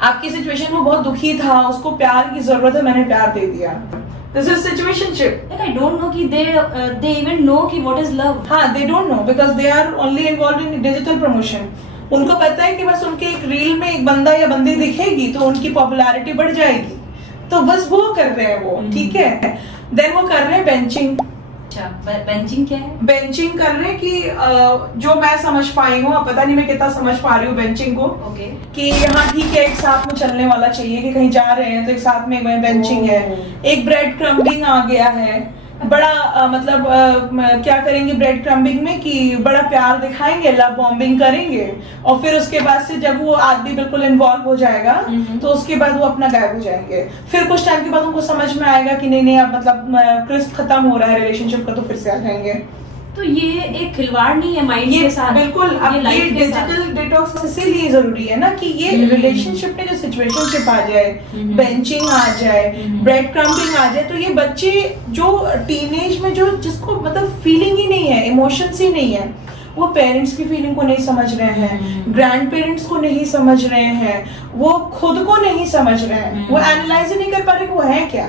आपकी सिचुएशन में बहुत दुखी था, उसको प्यार की जरूरत है, मैंने प्यार दे दिया, this is situationship. Like I don't know कि they even know कि what is love. हाँ, they don't know because they are only involved in digital promotion. उनको पता है कि बस उनके एक रील में एक बंदा या बंदी दिखेगी तो उनकी पॉपुलैरिटी बढ़ जाएगी, तो बस वो कर रहे हैं वो, ठीक है। देन वो कर रहे हैं बेंचिंग। अच्छा, बेंचिंग क्या है? बेंचिंग कर रहे हैं कि जो मैं समझ पाई हूँ, पता नहीं मैं कितना समझ पा रही हूँ बेंचिंग को, ओके, कि हाँ ठीक है, एक साथ में चलने वाला चाहिए, कि कहीं जा रहे हैं तो एक साथ में बेंचिंग है। एक ब्रेड क्रम्बिंग आ गया है, बड़ा मतलब क्या करेंगे ब्रेड क्रम्बिंग में कि बड़ा प्यार दिखाएंगे, लव बॉम्बिंग करेंगे, और फिर उसके बाद से जब वो आदमी बिल्कुल इन्वॉल्व हो जाएगा तो उसके बाद वो अपना गायब हो जाएंगे। फिर कुछ टाइम के बाद उनको समझ में आएगा कि नहीं अब मतलब क्रिस्प खत्म हो रहा है रिलेशनशिप का, तो फिर से आ जाएंगे। तो ये एक खिलवाड़ नहीं है माइंड के साथ? बिल्कुल। अब ये डिजिटल डिटॉक्स इसीलिए जरूरी है ना कि ये रिलेशनशिप में जो सिचुएशनशिप आ जाए, बेंचिंग आ जाए, ब्रेड क्रम्बिंग आ जाए, तो ये बच्चे जो टीनेज में जो जिसको मतलब फीलिंग ही नहीं है, इमोशंस ही नहीं है, वो पेरेंट्स की फीलिंग को नहीं समझ रहे हैं, ग्रैंड पेरेंट्स को नहीं समझ रहे हैं, वो खुद को नहीं समझ रहे हैं, वो एनालाइज ही नहीं कर पा रहे कि वो है क्या।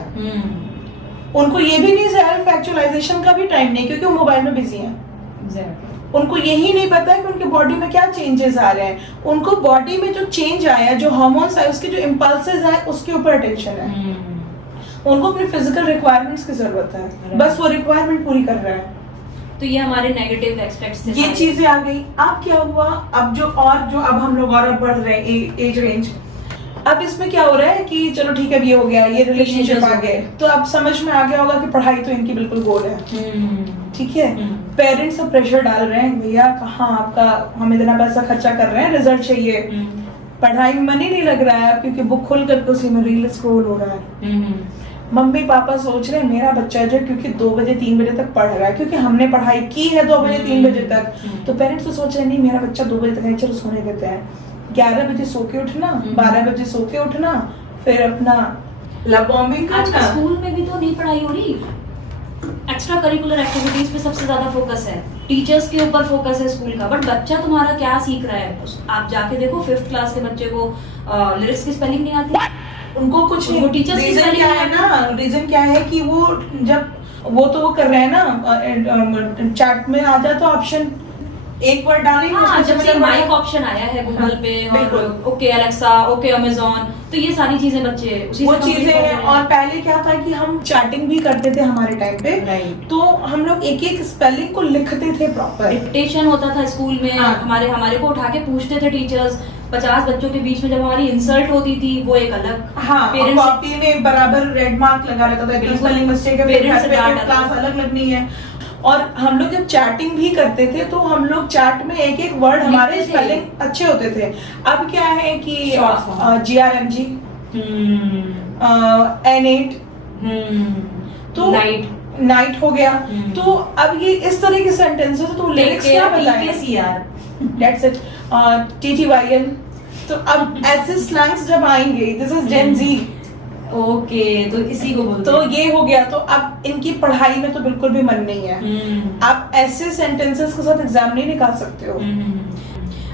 उनको ये भी नहीं, सेल्फ एक्चुअलाइजेशन का भी टाइम नहीं, क्योंकि वो मोबाइल में बिजी हैं। उनको यही नहीं पता है कि उनके बॉडी में क्या चेंजेस आ रहे हैं, उनको बॉडी में जो चेंज आया, जो हार्मोन्स आए, उसके जो इम्पल्सेस आए, उसके ऊपर अटेंशन है। उनको अपने फिजिकल रिक्वायरमेंट्स की जरूरत है, बस वो रिक्वायरमेंट पूरी कर रहे हैं। तो ये हमारे नेगेटिव एस्पेक्ट्स थे, ये चीजें आ गई। अब क्या हुआ, अब जो अब हम लोग और बढ़ रहे हैं एज रेंज। अब इसमें क्या हो रहा है कि चलो ठीक है, अब ये हो गया, ये रिलेशनशिप आ गए, तो अब समझ में आ गया होगा कि पढ़ाई तो इनकी बिल्कुल गोल है, ठीक है। पेरेंट्स सब प्रेशर डाल रहे हैं, भैया कहाँ आपका, हम इतना पैसा खर्चा कर रहे हैं, रिजल्ट चाहिए, पढ़ाई में मन ही नहीं लग रहा है, क्योंकि बुक खोल करके उसी में रील स्क्रॉल हो रहा है। मम्मी पापा सोच रहे हैं मेरा बच्चा जो क्योंकि 2 बजे 3 बजे तक पढ़ रहा है, क्योंकि हमने पढ़ाई की है 2 बजे 3 बजे तक, तो पेरेंट्स तो सोच रहे हैं नहीं मेरा बच्चा 2 बजे तक है, चलो सोने देते हैं। 11 बजे सो के उठना, 12 बजे सो के उठना, फिर अपना लव बॉम्बिंग करना। स्कूल में भी तो नहीं पढ़ाई हो रही, एक्स्ट्रा करिकुलर एक्टिविटीज पे सबसे ज्यादा फोकस है, टीचर्स के ऊपर फोकस है स्कूल का, बट बच्चा तुम्हारा क्या सीख रहा है? आप जाके देखो 5th क्लास के बच्चे को लिरिक्स की स्पेलिंग नहीं आती, उनको कुछ नहीं। टीचर्स रीजन क्या है ना, रीजन क्या है कि वो जब वो तो वो कर रहे हैं ना, चैट में आ जाए तो ऑप्शन एक वर्ड डालेंगे। हाँ, जब से माइक ऑप्शन आया है गूगल पे और ओके अलेक्सा, ओके अमेज़न, तो ये सारी चीजें बच्चे उसी वो चीजें हैं। और पहले क्या था कि हम चैटिंग भी करते थे हमारे टाइम पे, तो हम लोग एक एक स्पेलिंग को लिखते थे प्रॉपर। डिक्टेशन होता था स्कूल में। हाँ। हमारे को उठा के पूछते थे टीचर्स, 50 बच्चों के बीच में जब हमारी इंसल्ट होती थी वो एक अलग। हाँ, कॉपी में बराबर रेड मार्क लगा रहता था, स्पेलिंग मिस्टेक है, पेरेंट्स से क्लास अलग लगनी है। और हम लोग जब चैटिंग भी करते थे तो हम लोग चैट में एक एक वर्ड हमारे स्पेलिंग अच्छे होते थे। अब क्या है कि GRMG, N8, तो नाइट हो गया। तो अब ये इस तरह के सेंटेंसेस, तो लिरिक्स क्या बताएं? That's it. TTYL। तो अब ऐसे स्लैंग्स जब आएंगे, this is Gen Z, okay, तो इसी को बोलते तो ये हो गया। तो अब इनकी पढ़ाई में तो बिल्कुल भी मन नहीं है। आप ऐसे सेंटेंसेस के साथ एग्जाम नहीं निकाल सकते हो।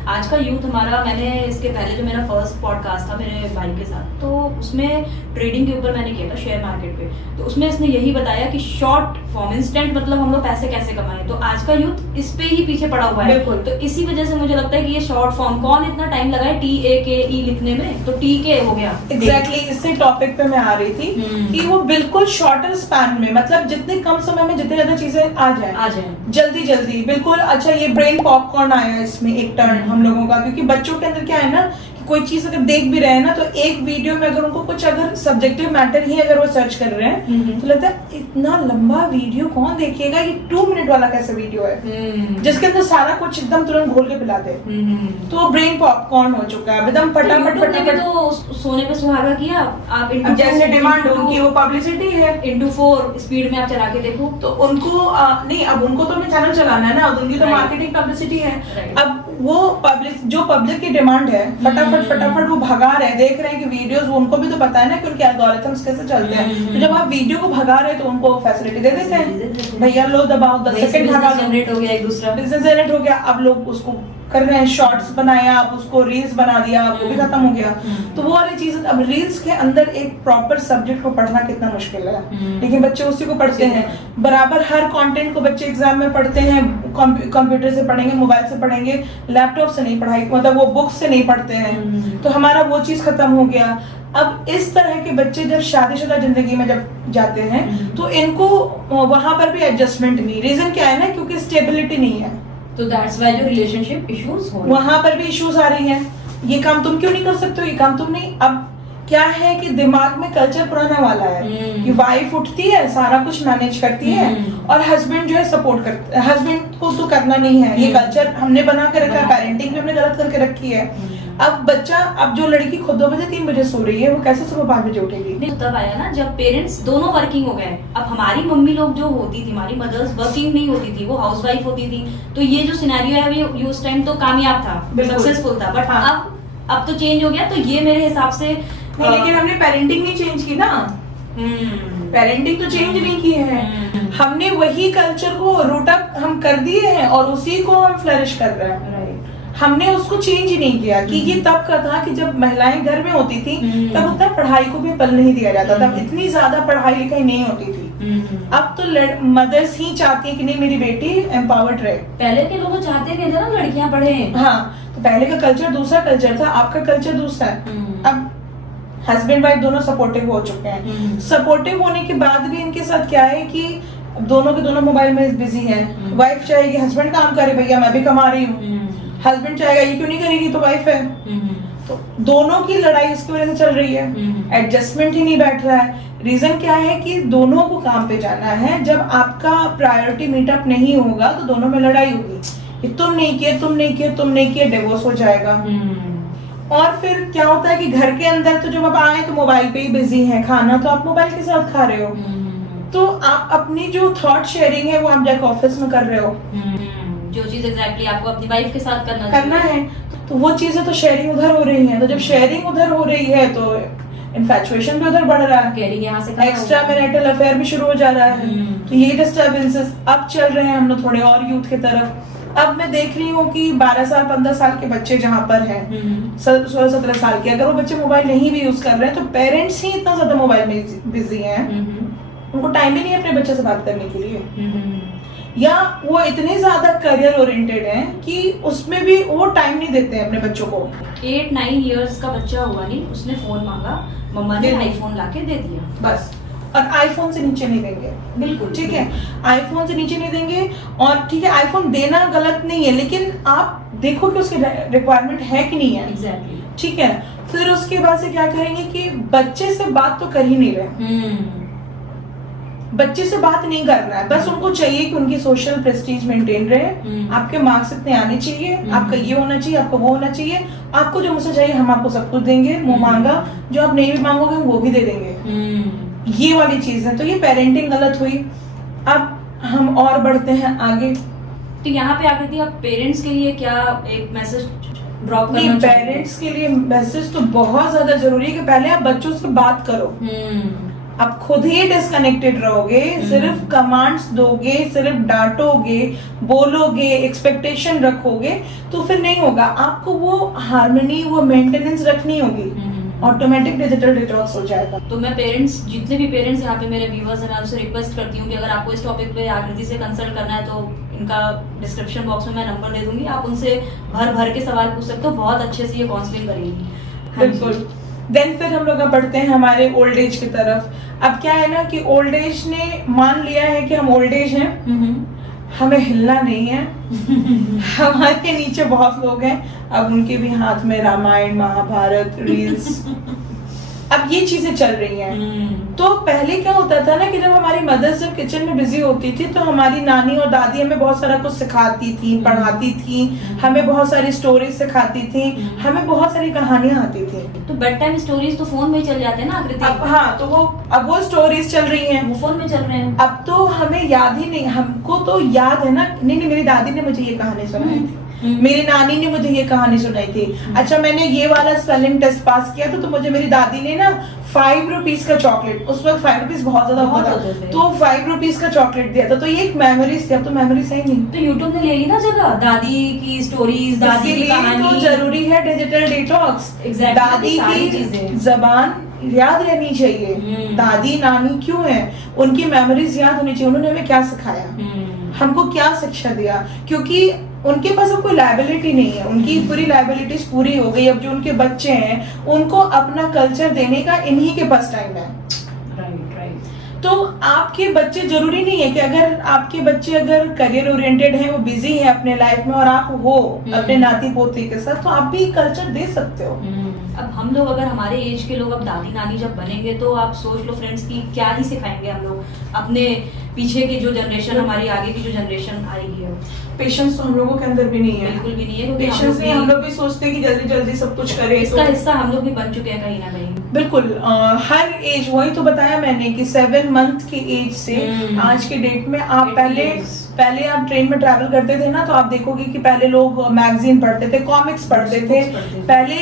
आज का यूथ हमारा, मैंने इसके पहले जो मेरा फर्स्ट पॉडकास्ट था मेरे भाई के साथ, तो उसमें ट्रेडिंग के ऊपर मैंने किया था, शेयर मार्केट पे। तो उसमें इसने यही बताया कि शॉर्ट फॉर्म, इंस्टेंट, मतलब हम लोग पैसे कैसे कमाएं। तो आज का यूथ इस पे ही पीछे पड़ा हुआ है। तो इसी वजह से मुझे लगता है कि ये शॉर्ट फॉर्म, कौन इतना टाइम लगाए TAKE लिखने में, तो TK हो गया। एग्जैक्टली इससे टॉपिक पे मैं आ रही थी कि वो बिल्कुल शॉर्टर स्पैन में, मतलब जितने कम समय में जितनी ज्यादा चीजें आ जाए जल्दी जल्दी, बिल्कुल। अच्छा, ये ब्रेन पॉपकॉर्न आया इसमें एक टर्न हम लोगों का, क्योंकि बच्चों के अंदर क्या है ना कि कोई चीज अगर देख भी रहे हैं ना, तो एक वीडियो में अगर उनको कुछ अगर सब्जेक्टिव मैटर ही अगर वो सर्च कर रहे हैं तो लगता है इतना लंबा वीडियो कौन देखेगा, ये 2 मिनट वाला कैसा वीडियो है जिसके अंदर सारा कुछ एकदम तुरंत घोल के पिला दे। तो ब्रेन पॉपकॉर्न हो चुका है एकदम, फटाफट फटाफट। तो सोने पे सुहागा किया आप, जैसे डिमांड उनकी वो पब्लिसिटी है, *4 स्पीड में आप चला के देखो। तो उनको नहीं, अब उनको तो अपने चैनल चलाना है ना, उनकी तो मार्केटिंग पब्लिसिटी है। अब वो पब्लिक की डिमांड है, फटाफट वो भगा रहे हैं, देख रहे हैं कि वीडियोस, उनको भी तो पता है ना कि उनके एल्गोरिथम्स कैसे चलते हैं। तो जब आप वीडियो को भगा रहे हैं तो उनको फैसिलिटी दे देते हैं, भैया लो दबाओ, 10 सेकंड भगा, जनरेट हो गया, एक दूसरा बिजनेस जनरेट हो गया। अब लोग उसको कर रहे हैं, शॉर्ट्स बनाया, अब उसको रील्स बना दिया, वो भी खत्म हो गया। तो वो वाली चीज, अब रील्स के अंदर एक प्रॉपर सब्जेक्ट को पढ़ना कितना मुश्किल है, लेकिन बच्चे उसी को पढ़ते हैं। बराबर हर कंटेंट को बच्चे एग्जाम में पढ़ते हैं, कंप्यूटर से पढ़ेंगे, मोबाइल से पढ़ेंगे, लैपटॉप से नहीं पढ़ाई, मतलब वो बुक से नहीं पढ़ते हैं। तो हमारा वो चीज खत्म हो गया। अब इस तरह के बच्चे जब शादीशुदा जिंदगी में जब जाते हैं तो इनको वहां पर भी एडजस्टमेंट नहीं। रीजन क्या है ना, क्योंकि स्टेबिलिटी नहीं है, तो दैट्स व्हाई जो रिलेशनशिप इश्यूज हो, वहां पर भी इश्यूज आ रही हैं। ये काम तुम क्यों नहीं कर सकते हो, ये काम तुम नहीं। अब क्या है कि दिमाग में कल्चर पुराना वाला है कि वाइफ उठती है, सारा कुछ मैनेज करती है और हस्बैंड जो है सपोर्ट करता है, हस्बैंड को तो करना नहीं है। ये कल्चर हमने बना के रखा है, पेरेंटिंग भी हमने गलत करके रखी है। अब बच्चा, अब जो लड़की खुद 2 बजे 3 बजे सो रही है, वो कैसे सुबह 5 बजे उठेगी? नहीं, तब आया ना जब पेरेंट्स दोनों वर्किंग हो गए। अब हमारी मम्मी लोग जो होती थी, हमारी मदर्स वर्किंग नहीं होती थी, वो हाउसवाइफ होती थी। तो ये जो सिनेरियो है ये उस टाइम तो कामयाब था, सक्सेसफुल था। बट हाँ। अब तो चेंज हो गया। तो ये मेरे हिसाब से नहीं, लेकिन हमने पेरेंटिंग नहीं चेंज की ना, पेरेंटिंग तो चेंज नहीं की है। हमने वही कल्चर को रूट अप हम कर दिए हैं और उसी को हम फ्लरिश कर रहे हैं। हमने उसको चेंज ही नहीं किया कि ये तब का था कि जब महिलाएं घर में होती थी तब उतना पढ़ाई को भी पल नहीं दिया जाता था, इतनी ज्यादा पढ़ाई लिखाई नहीं होती थी। अब तो मदर्स ही चाहती है कि नहीं मेरी बेटी एम्पावर्ड रहे। पहले के लोग चाहते थे ना लड़कियां पढ़े। हाँ, तो पहले का कल्चर दूसरा कल्चर था, आपका कल्चर दूसरा है। अब हस्बैंड वाइफ दोनों सपोर्टिव हो चुके हैं। सपोर्टिव होने के बाद भी इनके साथ क्या है कि दोनों के दोनों मोबाइल में बिजी हैं। वाइफ चाहेगी हस्बैंड काम करे, भैया मैं भी कमा रही हूँ। हस्बैंड चाहेगा ये क्यों नहीं करेगी, तो वाइफ है। तो दोनों की लड़ाई उसकी वजह से चल रही है, एडजस्टमेंट ही नहीं बैठ रहा है। रीजन क्या है कि दोनों को काम पे जाना है। जब आपका प्रायोरिटी मीटअप नहीं होगा तो दोनों में लड़ाई होगी, तुम नहीं किए, तुम नहीं किए, तुम नहीं किए, डिवोर्स हो जाएगा। और फिर क्या होता है कि घर के अंदर तो जब आप आए तो मोबाइल पे ही बिजी हैं, खाना तो आप मोबाइल के साथ खा रहे हो, तो आप अपनी जो थॉट शेयरिंग है वो आप जाकर ऑफिस में कर रहे हो। जो चीज एग्जैक्टली आपको अपनी वाइफ के साथ करना है, तो वो चीजें तो शेयरिंग उधर हो रही है। तो जब शेयरिंग उधर हो रही है तो इन्फैचुएशन भी उधर बढ़ रहा है, कैरिंग यहाँ से एक्स्ट्रा मैरिटल अफेयर भी शुरू हो जा रहा है। तो ये डिस्टर्बेंसेस अब चल रहे हैं हम लोग थोड़े और यूथ की तरफ। अब मैं देख रही हूँ कि 12 साल 15 साल के बच्चे जहाँ पर हैं, 16-17 साल के, अगर वो बच्चे मोबाइल नहीं भी यूज कर रहे हैं तो पेरेंट्स ही इतना ज्यादा मोबाइल में बिजी हैं, उनको टाइम ही नहीं है अपने बच्चे से बात करने के लिए, या वो इतने ज्यादा करियर ओरिएंटेड हैं कि उसमें भी वो टाइम नहीं देते हैं अपने बच्चों को। 8-9 इयर्स का बच्चा हुआ नहीं, उसने फोन मांगा, मम्मा ने आईफोन लाके दे दिया बस, और आईफोन से नीचे नहीं देंगे, बिल्कुल ठीक है, आईफोन से नीचे नहीं देंगे। और ठीक है, आईफोन देना गलत नहीं है, लेकिन आप देखो कि उसकी रिक्वायरमेंट है कि नहीं है। एग्जैक्टली। ठीक है, फिर उसके बाद से क्या करेंगे कि बच्चे से बात तो कर ही नहीं रहे, बच्चे से बात नहीं करना है, बस उनको चाहिए कि उनकी सोशल प्रेस्टीज मेंटेन रहे, आपके मार्क्स इतने आने चाहिए, आपका ये होना चाहिए, आपको वो होना चाहिए, आपको जो मुझसे चाहिए हम आपको सब कुछ देंगे, मुंह मांगा, जो आप नहीं भी मांगोगे हम वो भी दे देंगे। ये वाली चीज है, तो ये पेरेंटिंग गलत हुई। अब हम और बढ़ते हैं आगे। तो यहाँ पे आकृति आप पेरेंट्स के लिए क्या एक मैसेज ड्रॉप करना नहीं, चाहोगे? पेरेंट्स के लिए मैसेज तो बहुत ज्यादा जरूरी है कि पहले आप बच्चों से बात करो। आप खुद ही डिस्कनेक्टेड रहोगे, सिर्फ कमांड्स दोगे, सिर्फ डांटोगे, बोलोगे, एक्सपेक्टेशन रखोगे, तो फिर नहीं होगा। आपको वो हार्मनी, वो मेंटेनेंस रखनी होगी, ऑटोमेटिक डिजिटल डिटॉक्स हो जाएगा। तो मैं पेरेंट्स, जितने भी पेरेंट्स यहाँ पे मेरे व्यूअर्स हैं, मैं आपसे रिक्वेस्ट करती हूँ कि अगर आपको इस टॉपिक पे आकृति से कंसल्ट करना है तो इनका डिस्क्रिप्शन बॉक्स में मैं नंबर दे दूंगी, आप उनसे भर भर के सवाल पूछ सकते हो, बहुत अच्छे से ये काउंसलिंग करेंगी। बिल्कुल। देन फिर हम लोग अब बढ़ते हैं हमारे ओल्ड एज की तरफ। अब क्या है ना कि ओल्ड एज ने मान लिया है कि हम ओल्ड एज हैं, हमें हिलना नहीं है। हमारे नीचे बहुत लोग हैं, अब उनके भी हाथ में रामायण, महाभारत, रील्स, अब ये चीजें चल रही हैं। तो पहले क्या होता था ना कि जब हमारी मदर जब किचन में बिजी होती थी तो हमारी नानी और दादी हमें बहुत सारा कुछ सिखाती थी, पढ़ाती थी, हमें बहुत सारी स्टोरीज सिखाती थी, हमें बहुत सारी कहानियां आती थी। तो बेड टाइम स्टोरीज तो फोन में ही चल जाते हैं ना आकृति? हाँ, तो अब वो स्टोरीज चल रही हैं, वो फोन में चल रहे हैं। अब तो हमें याद ही नहीं, हमको तो याद है ना, नहीं मेरी दादी ने मुझे ये कहानी सुनाई थी, मेरी नानी ने मुझे ये कहानी सुनाई थी। अच्छा, मैंने ये वाला स्पेलिंग टेस्ट पास किया तो मुझे मेरी दादी ने ना 5 रुपीज का चॉकलेट, उस वक्त 5 रुपीज बहुत ज्यादा होता था, तो 5 रुपीज का चॉकलेट दिया था। तो ये एक मेमोरीज थी, अब तो मेमोरीज है ही नहीं। तो यूट्यूब ने ले ली ना जगह, दादी की स्टोरीज, दादी की कहानी। तो जरूरी है डिजिटल डिटॉक्स। Exactly, दादी की जबान याद रहनी चाहिए, दादी नानी क्यों है, उनकी मेमोरीज याद होनी चाहिए, उन्होंने हमें क्या सिखाया, हमको क्या शिक्षा दिया, क्योंकि उनके पास अब कोई लायबिलिटी नहीं है, उनकी पूरी लायबिलिटीज पूरी हो गई। अब जो उनके बच्चे हैं उनको अपना कल्चर देने का इन्हीं के पास टाइम है। तो आपके बच्चे, जरूरी नहीं है कि अगर आपके बच्चे अगर करियर ओरिएंटेड हैं, वो बिजी है अपने लाइफ में और आप हो अपने नाती पोती के साथ, तो आप भी कल्चर दे सकते हो। अब हम लोग, अगर हमारे एज के लोग अब दादी नानी जब बनेंगे तो आप सोच लो फ्रेंड्स की क्या ही सिखाएंगे हम लोग अपने पीछे की जो जनरेशन, हमारी आगे की जो जनरेशन आएगी। अब पेशेंस तो हम लोगों के अंदर भी नहीं है, बिल्कुल भी नहीं है, पेशेंस नहीं, हम लोग भी सोचते हैं कि जल्दी जल्दी सब कुछ करें। इसका हिस्सा हम लोग भी बन चुके हैं कहीं ना कहीं। बिल्कुल, हर एज, वही तो बताया मैंने कि 7 मंथ की एज से आज के डेट में आप पहले आप ट्रेन में ट्रैवल करते थे ना, तो आप देखोगे कि पहले लोग मैगजीन पढ़ते थे, कॉमिक्स पढ़ते थे, पहले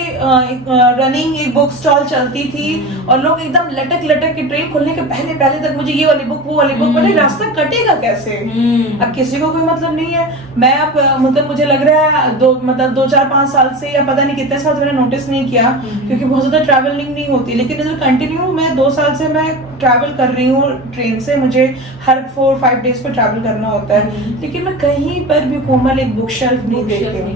रनिंग एक बुक स्टॉल चलती थी और लोग एकदम लटक लटक के ट्रेन खुलने के पहले तक मुझे ये वाली बुक, वो वाली बुक, बोले रास्ता कटेगा कैसे। अब किसी को कोई मतलब नहीं है। मैं अब मतलब मुझे लग रहा है 2-4-5 साल से, या पता नहीं कितने साल से मैंने नोटिस नहीं किया, क्योंकि बहुत ज्यादा ट्रैवलिंग नहीं होती, लेकिन इधर कंटिन्यू मैं 2 साल से मैं ट्रैवल कर रही हूँ ट्रेन से। मुझे हर 4-5 डेज पे ट्रैवल करना होता है, लेकिन मैं कहीं पर भी कोमल एक बुक शेल्फ नहीं देखती हूँ।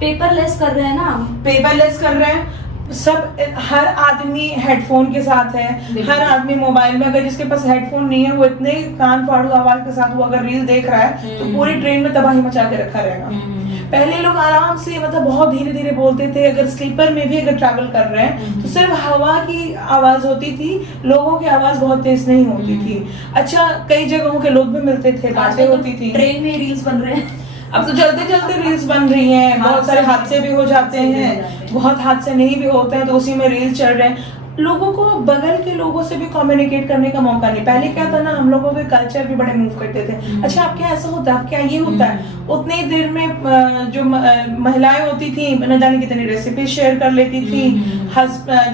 पेपरलेस कर रहे हैं ना, पेपरलेस कर रहे हैं सब। हर आदमी हेडफोन के साथ है, हर आदमी मोबाइल में, अगर जिसके पास हेडफोन नहीं है वो इतने कान फाड़ू आवाज के साथ वो अगर रील देख रहा है तो पूरी ट्रेन में तबाही मचा के रखा रहेगा। पहले लोग आराम से, मतलब बहुत धीरे धीरे बोलते थे, अगर स्लीपर में भी अगर ट्रैवल कर रहे हैं तो सिर्फ हवा की आवाज होती थी, लोगों की आवाज बहुत तेज नहीं होती थी। अच्छा, कई जगहों के लोग भी मिलते थे, बातें होती थी। ट्रेन में रील्स बन रहे हैं, अब तो जल्दी जल्दी रील्स बन रही हैं, बहुत सारे हादसे भी हो जाते हैं, बहुत हादसे नहीं भी होते हैं तो उसी में रील्स चल रहे हैं। लोगों को बगल के लोगों से भी कम्युनिकेट करने का मौका नहीं। पहले क्या था ना, हम लोगों के कल्चर भी बड़े मूव करते थे, अच्छा आपके यहाँ ऐसा होता है, आपके यहाँ ये होता है। उतनी देर में जो महिलाएं होती थी न जाने कितनी रेसिपी शेयर कर लेती थी,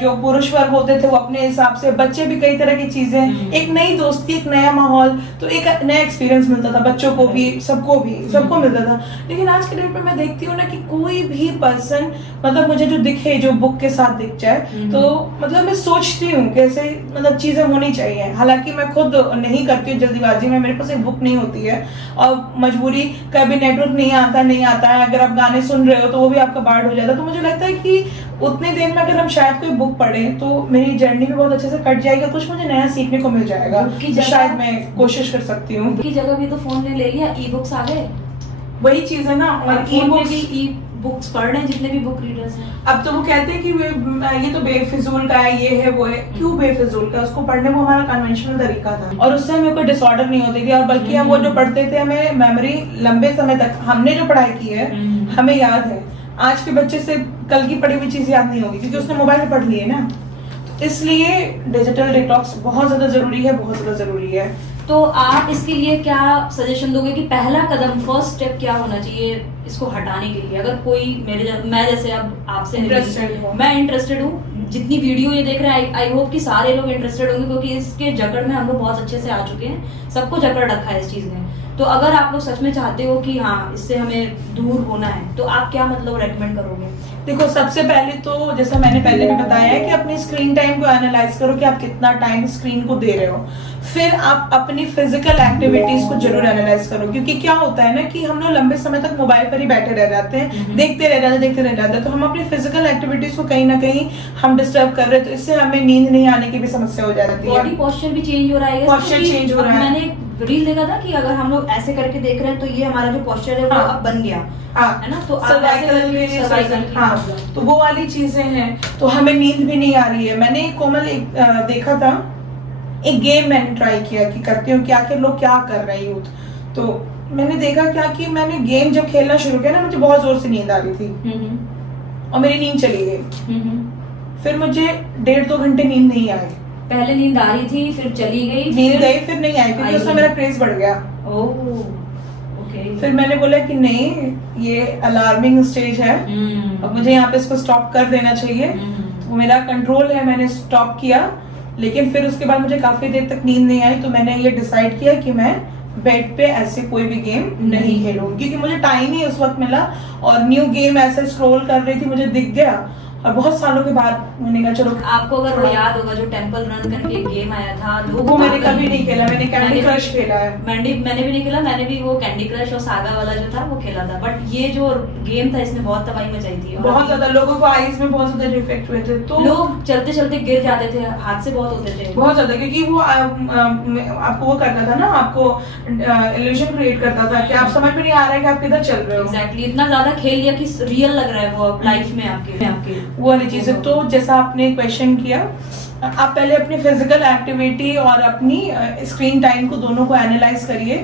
जो पुरुष वर्ग होते थे वो अपने हिसाब से, बच्चे भी कई तरह की चीजें, एक नई दोस्ती, एक नया माहौल, तो एक नया एक्सपीरियंस मिलता था बच्चों को भी, सबको मिलता था। लेकिन आज के डेट में मैं देखती हूँ ना कि कोई भी पर्सन मतलब मुझे जो दिखे, जो बुक के साथ दिख जाए, तो मतलब मैं सोचती हूँ कैसे मतलब चीजें होनी चाहिए। हालांकि मैं खुद नहीं करती हूँ जल्दीबाजी में, मेरे पास एक बुक नहीं होती है और मजबूरी, कभी नेटवर्क नहीं आता है, अगर आप गाने सुन रहे हो तो वो भी आपका बार्ड हो जाता है। तो मुझे लगता है कि उतनी देर में अगर हम शायद कोई बुक पढ़ें तो मेरी जर्नी भी बहुत अच्छे से कट जाएगी, कुछ मुझे नया सीखने को मिल जाएगा, तो शायद मैं कोशिश कर सकती हूँ। की जगह भी तो फोन ने ले लिया, ई बुक्स आ गए, वही चीज है ना। और ई बुक्स पढ़ रहे हैं जितने भी बुक रीडर्स हैं। अब तो वो कहते हैं कि ये तो बेफिजूल का है, ये है वो है। क्यों बेफिजूल का? उसको पढ़ने में हमारा कन्वेंशनल तरीका था और उससे हमें कोई डिसऑर्डर नहीं होती थी, और बल्कि हम वो जो पढ़ते थे हमें मेमोरी लंबे समय तक, हमने जो पढ़ाई की है हमें याद है। आज के बच्चे से कल की पढ़ी हुई चीज याद नहीं होगी क्योंकि उसने मोबाइल में पढ़ ली है ना। इसलिए डिजिटल डिटॉक्स बहुत ज्यादा जरूरी है, बहुत ज्यादा जरूरी है। तो आप इसके लिए क्या सजेशन दोगे कि पहला कदम, फर्स्ट स्टेप क्या होना चाहिए इसको हटाने के लिए? अगर कोई मैं जैसे अब आपसे मैं इंटरेस्टेड हूँ, जितनी वीडियो ये देख रहे हैं, आई होप कि सारे लोग इंटरेस्टेड होंगे, क्योंकि इसके जकड़ में हम लोग बहुत अच्छे से आ चुके हैं, सबको जकड़ रखा है इस चीज ने। तो अगर आप लोग सच में चाहते हो कि हाँ इससे हमें दूर होना है, तो आप क्या मतलब रेकमेंड करोगे? देखो, सबसे पहले तो जैसा मैंने पहले भी बताया है कि अपनी स्क्रीन टाइम को एनालाइज करो कि आप कितना टाइम स्क्रीन को दे रहे हो। फिर आप अपनी फिजिकल एक्टिविटीज को जरूर एनालाइज करो, क्योंकि क्या होता है ना कि हम लोग लंबे समय तक मोबाइल पर ही बैठे रह जाते हैं, देखते रह जाते हैं, तो हम अपनी फिजिकल एक्टिविटीज को कहीं ना कहीं हम डिस्टर्ब कर रहे हैं, तो इससे हमें नींद नहीं आने की भी समस्या हो जाती है। बॉडी पोस्चर भी चेंज हो रहा है, पोस्चर चेंज हो रहा है। मैंने रील देखा था कि अगर हम लोग ऐसे करके देख रहे हैं तो ये हमारा जो पोस्चर है वो अब बन गया है ना, तो सर्वाइकल, हाँ, तो वो वाली चीजें हैं, तो हमें नींद भी नहीं आ रही है। मैंने कोमल देखा था, एक गेम मैंने ट्राई किया कि करती हूँ कि आखिर लोग क्या कर रहे हैं यूथ। तो मैंने देखा क्या कि मैंने गेम जब खेलना शुरू किया ना, मुझे बहुत जोर से नींद आ रही थी और मेरी नींद चली गई। फिर मुझे 1.5-2 घंटे नींद नहीं आई। पहले नींद आ रही थी, फिर चली गई, नींद गई, फिर नहीं आई, क्योंकि उसमें मेरा क्रेज बढ़ गया। फिर मैंने बोला कि नहीं, ये अलार्मिंग स्टेज है, अब मुझे यहाँ पे इसको स्टॉप कर देना चाहिए। तो मेरा कंट्रोल है, मैंने स्टॉप किया। लेकिन फिर उसके बाद मुझे काफी देर तक नींद नहीं आई, तो मैंने ये डिसाइड किया कि मैं बेड पे ऐसे कोई भी गेम नहीं खेलूंगी, क्योंकि मुझे टाइम ही उस वक्त मिला और न्यू गेम ऐसे स्क्रॉल कर रही थी, मुझे दिख गया और बहुत सालों के बाद मैंने कहा चलो। आपको अगर वो याद होगा जो टेंपल रन करके एक गेम आया था, वो मैंने कभी नहीं खेला, मैंने कैंडी क्रश खेला है। मैंने भी नहीं खेला, मैंने भी वो कैंडी क्रश और सागा वाला जो था वो खेला था। बट ये जो गेम था इसने बहुत तबाही मचाई थी, बहुत ज्यादा लोगों को आईज में बहुत ज्यादा डिफेक्ट हुए थे, तो लोग चलते चलते गिर जाते थे, हादसे बहुत होते थे बहुत ज्यादा, क्योंकि वो आपको वो करता था ना, आपको इल्यूजन क्रिएट करता था कि आप समझ में नहीं आ रहा है कि आप किधर चल रहे हो। एग्जैक्टली, इतना ज्यादा खेल लिया कि रियल लग रहा है वो लाइफ में आपके वो वाली चीज है। तो जैसा आपने क्वेश्चन किया, आप पहले अपनी फिजिकल एक्टिविटी और अपनी स्क्रीन टाइम को दोनों को एनालाइज करिए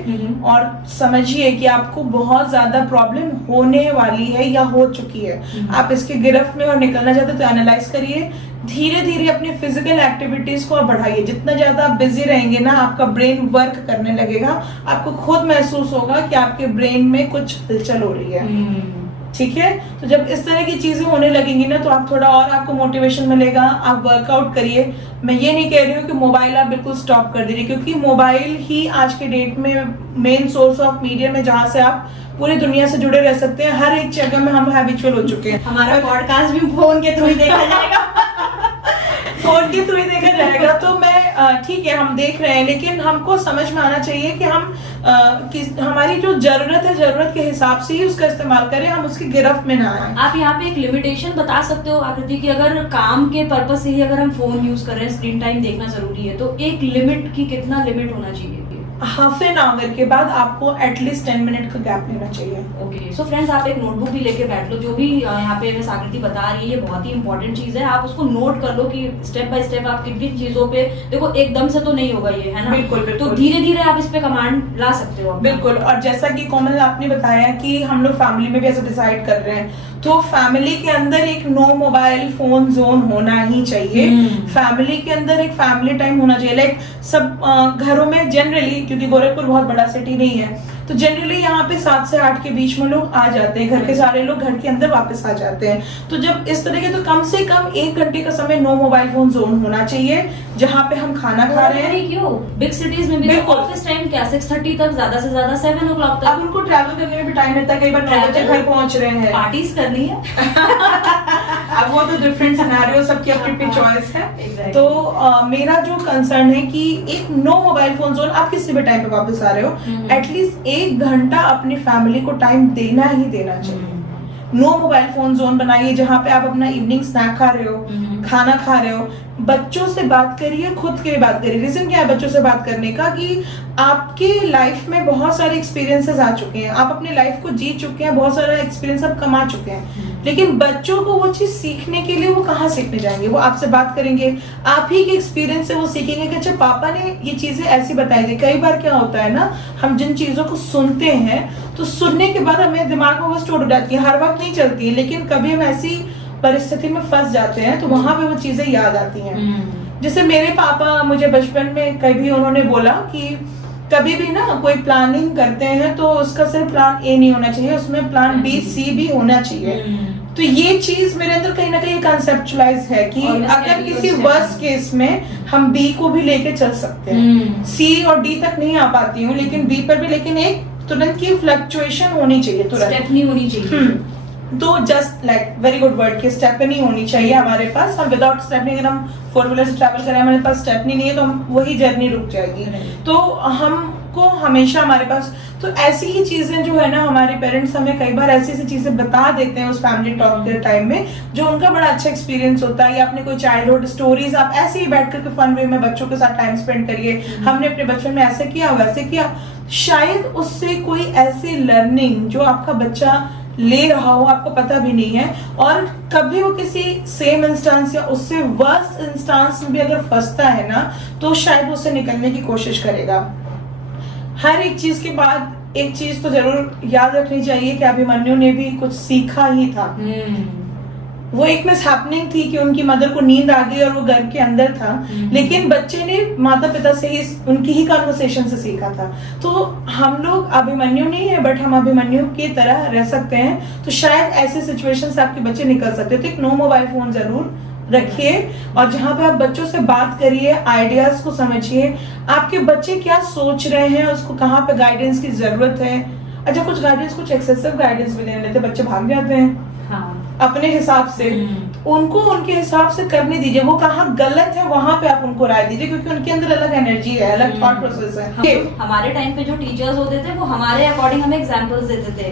और समझिए कि आपको बहुत ज्यादा प्रॉब्लम होने वाली है या हो चुकी है। आप इसके गिरफ्त में और निकलना चाहते तो एनालाइज करिए, धीरे धीरे अपनी फिजिकल एक्टिविटीज को आप बढ़ाइए। जितना ज्यादा आप बिजी रहेंगे ना, आपका ब्रेन वर्क करने लगेगा, आपको खुद महसूस होगा कि आपके ब्रेन में कुछ हलचल हो रही है। ठीक है, तो जब इस तरह की चीजें होने लगेंगी ना, तो आप थोड़ा और आपको मोटिवेशन मिलेगा, आप वर्कआउट करिए। मैं ये नहीं कह रही हूँ कि मोबाइल आप बिल्कुल स्टॉप कर दीजिए, क्योंकि मोबाइल ही आज के डेट में मेन सोर्स ऑफ मीडिया में, जहाँ से आप पूरी दुनिया से जुड़े रह सकते हैं। हर एक जगह में हम हैबिचुअल हो चुके हैं। हमारा पॉडकास्ट भी फोन के थ्रू ही देखा जाएगा फोन के थ्रू ही देखा जाएगा। तो मैं ठीक है, हम देख रहे हैं, लेकिन हमको समझ में आना चाहिए कि हम हमारी जो जरूरत है, जरूरत के हिसाब से ही उसका इस्तेमाल करें, हम उसकी गिरफ्त में ना आए। आप यहाँ पे एक लिमिटेशन बता सकते हो आकृति की, अगर काम के पर्पस से ही अगर हम फोन यूज कर रहे हैं, स्क्रीन टाइम देखना जरूरी है, तो एक लिमिट की, कितना लिमिट होना चाहिए? हाफ एन आवर के बाद आपको एटलीस्ट 10 मिनट का गैप लेना चाहिए। ओके सो फ्रेंड्स, आप एक नोटबुक भी लेके बैठ लो। जो भी यहाँ पे मिस आकृति बता रही है ये बहुत ही इंपॉर्टेंट चीज है। आप उसको नोट कर लो कि स्टेप बाय स्टेप आप किन किन चीजों पे, देखो एकदम से तो नहीं होगा ये, है ना? बिल्कुल बिल्कुल। तो धीरे धीरे आप इस पे कमांड ला सकते हो। बिल्कुल। और जैसा कि कोमल आपने बताया कि हम लोग फैमिली में भी ऐसा डिसाइड कर रहे हैं, तो फैमिली के अंदर एक नो मोबाइल फोन जोन होना ही चाहिए। फैमिली के अंदर एक फैमिली टाइम होना चाहिए। लाइक सब घरों में जनरली, क्योंकि गोरखपुर बहुत बड़ा सिटी नहीं है, तो जनरली यहाँ पे 7 से 8 के बीच में लोग आ जाते हैं, घर के सारे लोग घर के अंदर वापस आ जाते हैं। तो जब इस तरह के, तो कम से कम 1 घंटे का समय नो मोबाइल फोन जोन होना चाहिए, जहाँ पे हम खाना खा रहे हैं। क्यों बिग सिटीज में भी ऑफिस टाइम क्या 6:30 तक, ज्यादा से ज्यादा 7 o'clock तक। अब उनको ट्रैवल करने में भी टाइम मिलता है, कई बार 9 बजे घर पहुंच रहे हैं, पार्टीज करनी है। अब वो तो डिफरेंट सिनेरियो, सबकी अपनी चॉइस है। Exactly. तो मेरा जो कंसर्न है कि एक नो मोबाइल फोन जोन, आप किसी भी टाइम पे वापस आ रहे हो, एटलीस्ट 1 घंटा अपनी फैमिली को टाइम देना ही देना चाहिए। नो मोबाइल फोन जोन बनाइए, जहाँ पे आप अपना इवनिंग स्नैक खा रहे हो, खाना खा रहे हो, बच्चों से बात करिए, खुद के लिए बात करिए। रीजन क्या है बच्चों से बात करने का, कि आपके लाइफ में बहुत सारे एक्सपीरियंसेस आ चुके हैं, आप अपनी लाइफ को जी चुके हैं, बहुत सारा एक्सपीरियंस आप कमा चुके हैं, लेकिन बच्चों को वो चीज सीखने के लिए वो कहाँ सीखने जाएंगे? वो आपसे बात करेंगे, आप ही के एक्सपीरियंस से वो सीखेंगे कि अच्छा पापा ने ये चीजें ऐसी बताई थी। कई बार क्या होता है ना, हम जिन चीजों को सुनते हैं तो सुनने के बाद हमें दिमाग में वो स्टोर हो जाती है, हर वक्त नहीं चलती है, लेकिन कभी हम ऐसी परिस्थिति में फंस जाते हैं तो वहां पे वो चीजें याद आती हैं। जैसे मेरे पापा मुझे बचपन में कभी उन्होंने बोला कि कभी भी ना कोई प्लानिंग करते हैं तो उसका सिर्फ प्लान ए नहीं होना चाहिए, उसमें प्लान बी सी भी होना चाहिए। तो ये चीज मेरे अंदर कहीं ना कहीं कंसेप्चुअलाइज है कि अगर किसी वर्स्ट केस में हम बी को भी लेके चल सकते हैं, सी और डी तक नहीं आ पाती हूँ लेकिन बी पर भी, लेकिन एक तुरंत की फ्लक्चुएशन होनी चाहिए, तुरंत स्टेप नहीं होनी चाहिए। तो just like very good word की स्टेपनी होनी चाहिए हमारे पास। हम विदाउट स्टेपनी, अगर हम 4 व्हीलर से ट्रैवल करें, हमारे पास स्टेपनी नहीं है तो हम वही जर्नी रुक जाएगी। तो हमको हमेशा हमारे पास, तो ऐसी ही चीजें जो है ना, हमारे पेरेंट्स हमें कई बार ऐसी ऐसी चीजें बता देते हैं उस फैमिली टॉक के टाइम में, जो उनका बड़ा अच्छा एक्सपीरियंस होता है, या अपने कोई चाइल्डहुड स्टोरीज आप ऐसे ही बैठ करके फन वे में बच्चों के साथ टाइम स्पेंड करिए, हमने अपने बचपन में ऐसे किया वैसे किया, शायद उससे कोई ऐसी लर्निंग जो आपका बच्चा ले रहा हो आपको पता भी नहीं है, और कभी वो किसी सेम इंस्टांस या उससे वर्स्ट इंस्टांस में भी अगर फंसता है ना, तो शायद उससे निकलने की कोशिश करेगा। हर एक चीज के बाद एक चीज तो जरूर याद रखनी चाहिए कि अभिमन्यु ने भी कुछ सीखा ही था। वो एक मिस हैपनिंग थी कि उनकी मदर को नींद आ गई और वो घर के अंदर था, लेकिन बच्चे ने माता पिता से ही, उनकी ही कन्वर्सेशन से सीखा था। तो हम लोग अभिमन्यु नहीं है, बट हम अभिमन्यु की तरह रह सकते हैं, तो शायद ऐसे सिचुएशन से आपके बच्चे निकल सकते हैं। तो एक नो मोबाइल फोन जरूर रखिए, और जहां पे आप बच्चों से बात करिए, आइडियाज को समझिए, आपके बच्चे क्या सोच रहे हैं, उसको कहाँ पे गाइडेंस की जरूरत है। अच्छा, कुछ गाइडेंस, कुछ एक्सेसिव गाइडेंस भी देने लेते, बच्चे भाग जाते हैं अपने हिसाब से, उनको उनके हिसाब से करने दीजिए। वो कहाँ गलत है वहां पे आप उनको राय दीजिए, क्योंकि उनके अंदर अलग एनर्जी है, अलग थॉट प्रोसेस है। हमारे टाइम पे जो टीचर्स होते थे वो हमारे अकॉर्डिंग हमें एग्जांपल्स देते थे।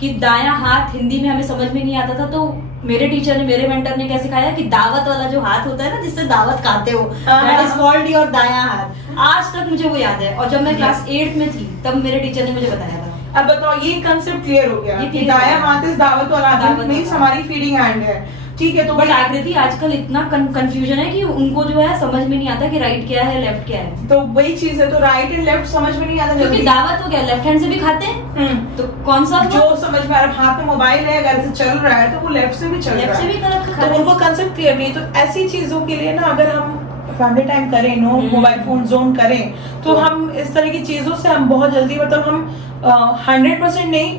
कि दायां हाथ हिंदी में हमें समझ में नहीं आता था, तो मेरे टीचर ने, मेरे मेंटर ने क्या सिखाया कि दावत वाला जो हाथ होता है ना, जिससे दावत खाते हो, दैट इज कॉल्ड योर दायां हाथ। आज तक मुझे वो याद है, और जब मैं क्लास 8 में थी तब मेरे टीचर ने मुझे बताया था। अब बताओ, ये कंसेप्ट क्लियर हो गया कि दायां हाथ इस दावत वाला हाथ मींस हमारी फीडिंग हैंड है, ठीक है। तो बट आकृति आजकल इतना कंफ्यूजन है कि उनको जो है समझ में नहीं आता कि राइट क्या है लेफ्ट क्या है। तो वही चीज है, तो राइट एंड लेफ्ट समझ में नहीं आता, क्योंकि दावत हो गया, लेफ्ट हैंड से भी खाते हैं, तो कौन सा जो समझ में आ रहा है, हाथ में मोबाइल है अगर ऐसे चल रहा है तो वो लेफ्ट से भी चल रहा है, तो उनको कंसेप्ट क्लियर नहीं। तो ऐसी चीजों के लिए ना, अगर हम फैमिली टाइम करें, नो मोबाइल फोन जोन करें, तो हम इस तरह की चीजों से हम बहुत जल्दी, मतलब हम 100% नहीं,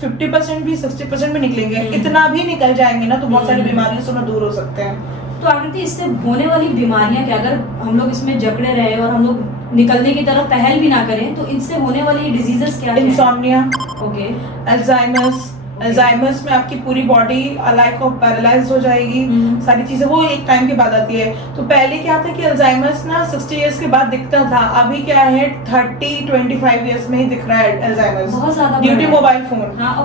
50% भी, 60% भी निकलेंगे। इतना भी निकल जाएंगे ना तो बहुत सारी बीमारियों से दूर हो सकते हैं। तो आकृति, इससे होने वाली बीमारियां क्या, अगर हम लोग इसमें जकड़े रहे और हम लोग निकलने की तरफ पहल भी ना करें, तो इनसे होने वाली डिजीजेस क्या है? इंसोम्निया, ओके, अल्जाइमर्स में आपकी पूरी बॉडी लाइक ऑफ पैरालाइज्ड हो जाएगी, सारी चीजें वो एक टाइम के बाद आती है। तो पहले क्या था कि अल्जाइमर्स ना 60 इयर्स के बाद दिखता था, अभी क्या है 30-25 इयर्स में ही दिख रहा है Alzheimer's, due to mobile phone.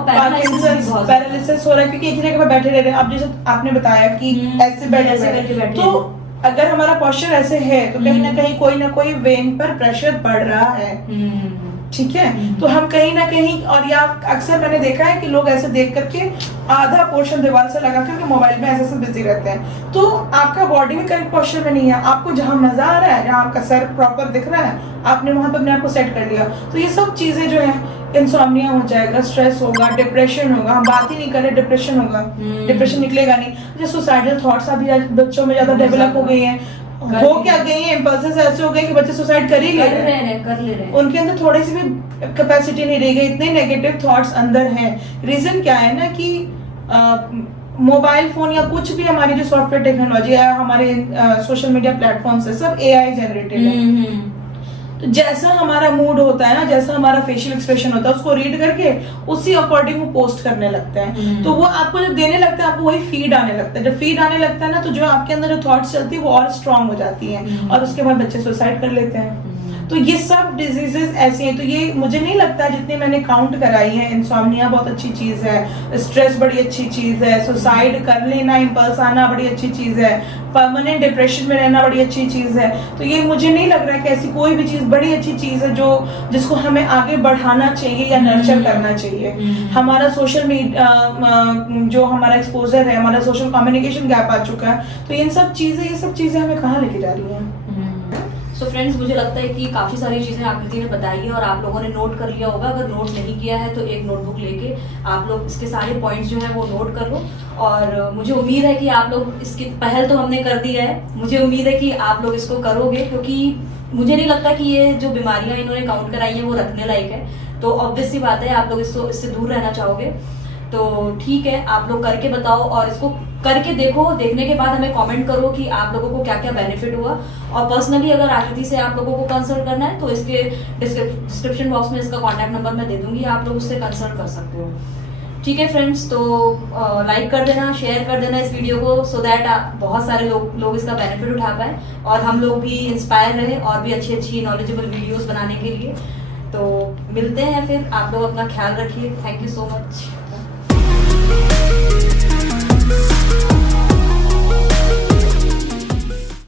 Paralysis हो रहा है क्योंकि एक जगह पे बैठे रह रहे हैं। अब जैसे आपने बताया कि ऐसे बैठे, तो अगर हमारा पोस्चर ऐसे है तो कहीं ना कोई वेन पर प्रेशर पड़ रहा है, ठीक है। तो हम कहीं ना कहीं, और या अक्सर मैंने देखा है कि लोग ऐसे देख करके आधा पोर्शन दीवार से लगा करके मोबाइल में ऐसे बिजी रहते हैं, तो आपका बॉडी में करेक्ट पोस्चर में नहीं है। आपको जहां मजा आ रहा है, जहां आपका सर प्रॉपर दिख रहा है, आपने वहां पर अपने आप को सेट कर लिया। तो ये सब चीजें जो है, इंसोम्निया हो जाएगा, स्ट्रेस होगा, डिप्रेशन होगा, हम बात ही नहीं करें, डिप्रेशन होगा, डिप्रेशन निकलेगा नहीं। जैसे सुसाइडल थॉट्स अभी आज बच्चों में ज्यादा डेवलप हो गई हैं, हो क्या गई है, इम्पल्सेस ऐसे हो गए कि बच्चे सुसाइड कर ही ले रहे हैं, उनके अंदर थोड़ी सी भी कैपेसिटी नहीं रह गई, इतने नेगेटिव थॉट्स अंदर हैं। रीजन क्या है ना कि मोबाइल फोन या कुछ भी हमारी जो सॉफ्टवेयर टेक्नोलॉजी है, हमारे सोशल मीडिया प्लेटफॉर्म्स है, सब एआई जनरेटेड है। तो जैसा हमारा मूड होता है ना, जैसा हमारा फेशियल एक्सप्रेशन होता है, उसको रीड करके उसी अकॉर्डिंग वो पोस्ट करने लगते हैं। तो वो आपको जब देने लगता है, आपको वही फीड आने लगता है। जब फीड आने लगता है ना, तो जो आपके अंदर जो थॉट्स चलती है वो और स्ट्रांग हो जाती हैं, और उसके बाद बच्चे सुसाइड कर लेते हैं। तो ये सब डिजीजेस ऐसी हैं। तो ये मुझे नहीं लगता, जितनी मैंने काउंट कराई है, इंसोम्निया बहुत अच्छी चीज है, स्ट्रेस बड़ी अच्छी चीज है, सुसाइड कर लेना, इम्पल्स आना बड़ी अच्छी चीज है, परमानेंट डिप्रेशन में रहना बड़ी अच्छी चीज है। तो ये मुझे नहीं लग रहा है कि ऐसी कोई भी चीज बड़ी अच्छी चीज है जो जिसको हमें आगे बढ़ाना चाहिए या नर्चर करना चाहिए। हमारा सोशल मीडिया जो हमारा एक्सपोजर है, हमारा सोशल कम्युनिकेशन गैप आ चुका है। तो ये सब चीजें हमें कहाँ लेके जा रही हैं? सो फ्रेंड्स, मुझे लगता है कि काफ़ी सारी चीज़ें आकृति ने बताई है और आप लोगों ने नोट कर लिया होगा। अगर नोट नहीं किया है तो एक नोटबुक लेके आप लोग इसके सारे पॉइंट्स जो है वो नोट कर लो। और मुझे उम्मीद है कि आप लोग इसकी पहल तो हमने कर दी है, मुझे उम्मीद है कि आप लोग इसको करोगे, क्योंकि मुझे नहीं लगता कि ये जो बीमारियां इन्होंने काउंट कराई हैं वो रखने लायक है। तो ऑब्वियस सी बात है, आप लोग इससे दूर रहना चाहोगे। तो ठीक है, आप लोग करके बताओ और इसको करके देखो। देखने के बाद हमें कमेंट करो कि आप लोगों को क्या क्या बेनिफिट हुआ। और पर्सनली अगर आकृति से आप लोगों को कंसल्ट करना है तो इसके डिस्क्रिप्शन बॉक्स में इसका कॉन्टैक्ट नंबर मैं दे दूंगी, आप लोग उससे कंसल्ट कर सकते हो। ठीक है फ्रेंड्स, तो लाइक कर देना, शेयर कर देना इस वीडियो को, सो दैट बहुत सारे लोग इसका बेनिफिट उठा पाए और हम लोग भी इंस्पायर रहे और भी अच्छी अच्छी नॉलेजेबल वीडियोस बनाने के लिए। तो मिलते हैं फिर, आप लोग अपना ख्याल रखिए। Thank you so much.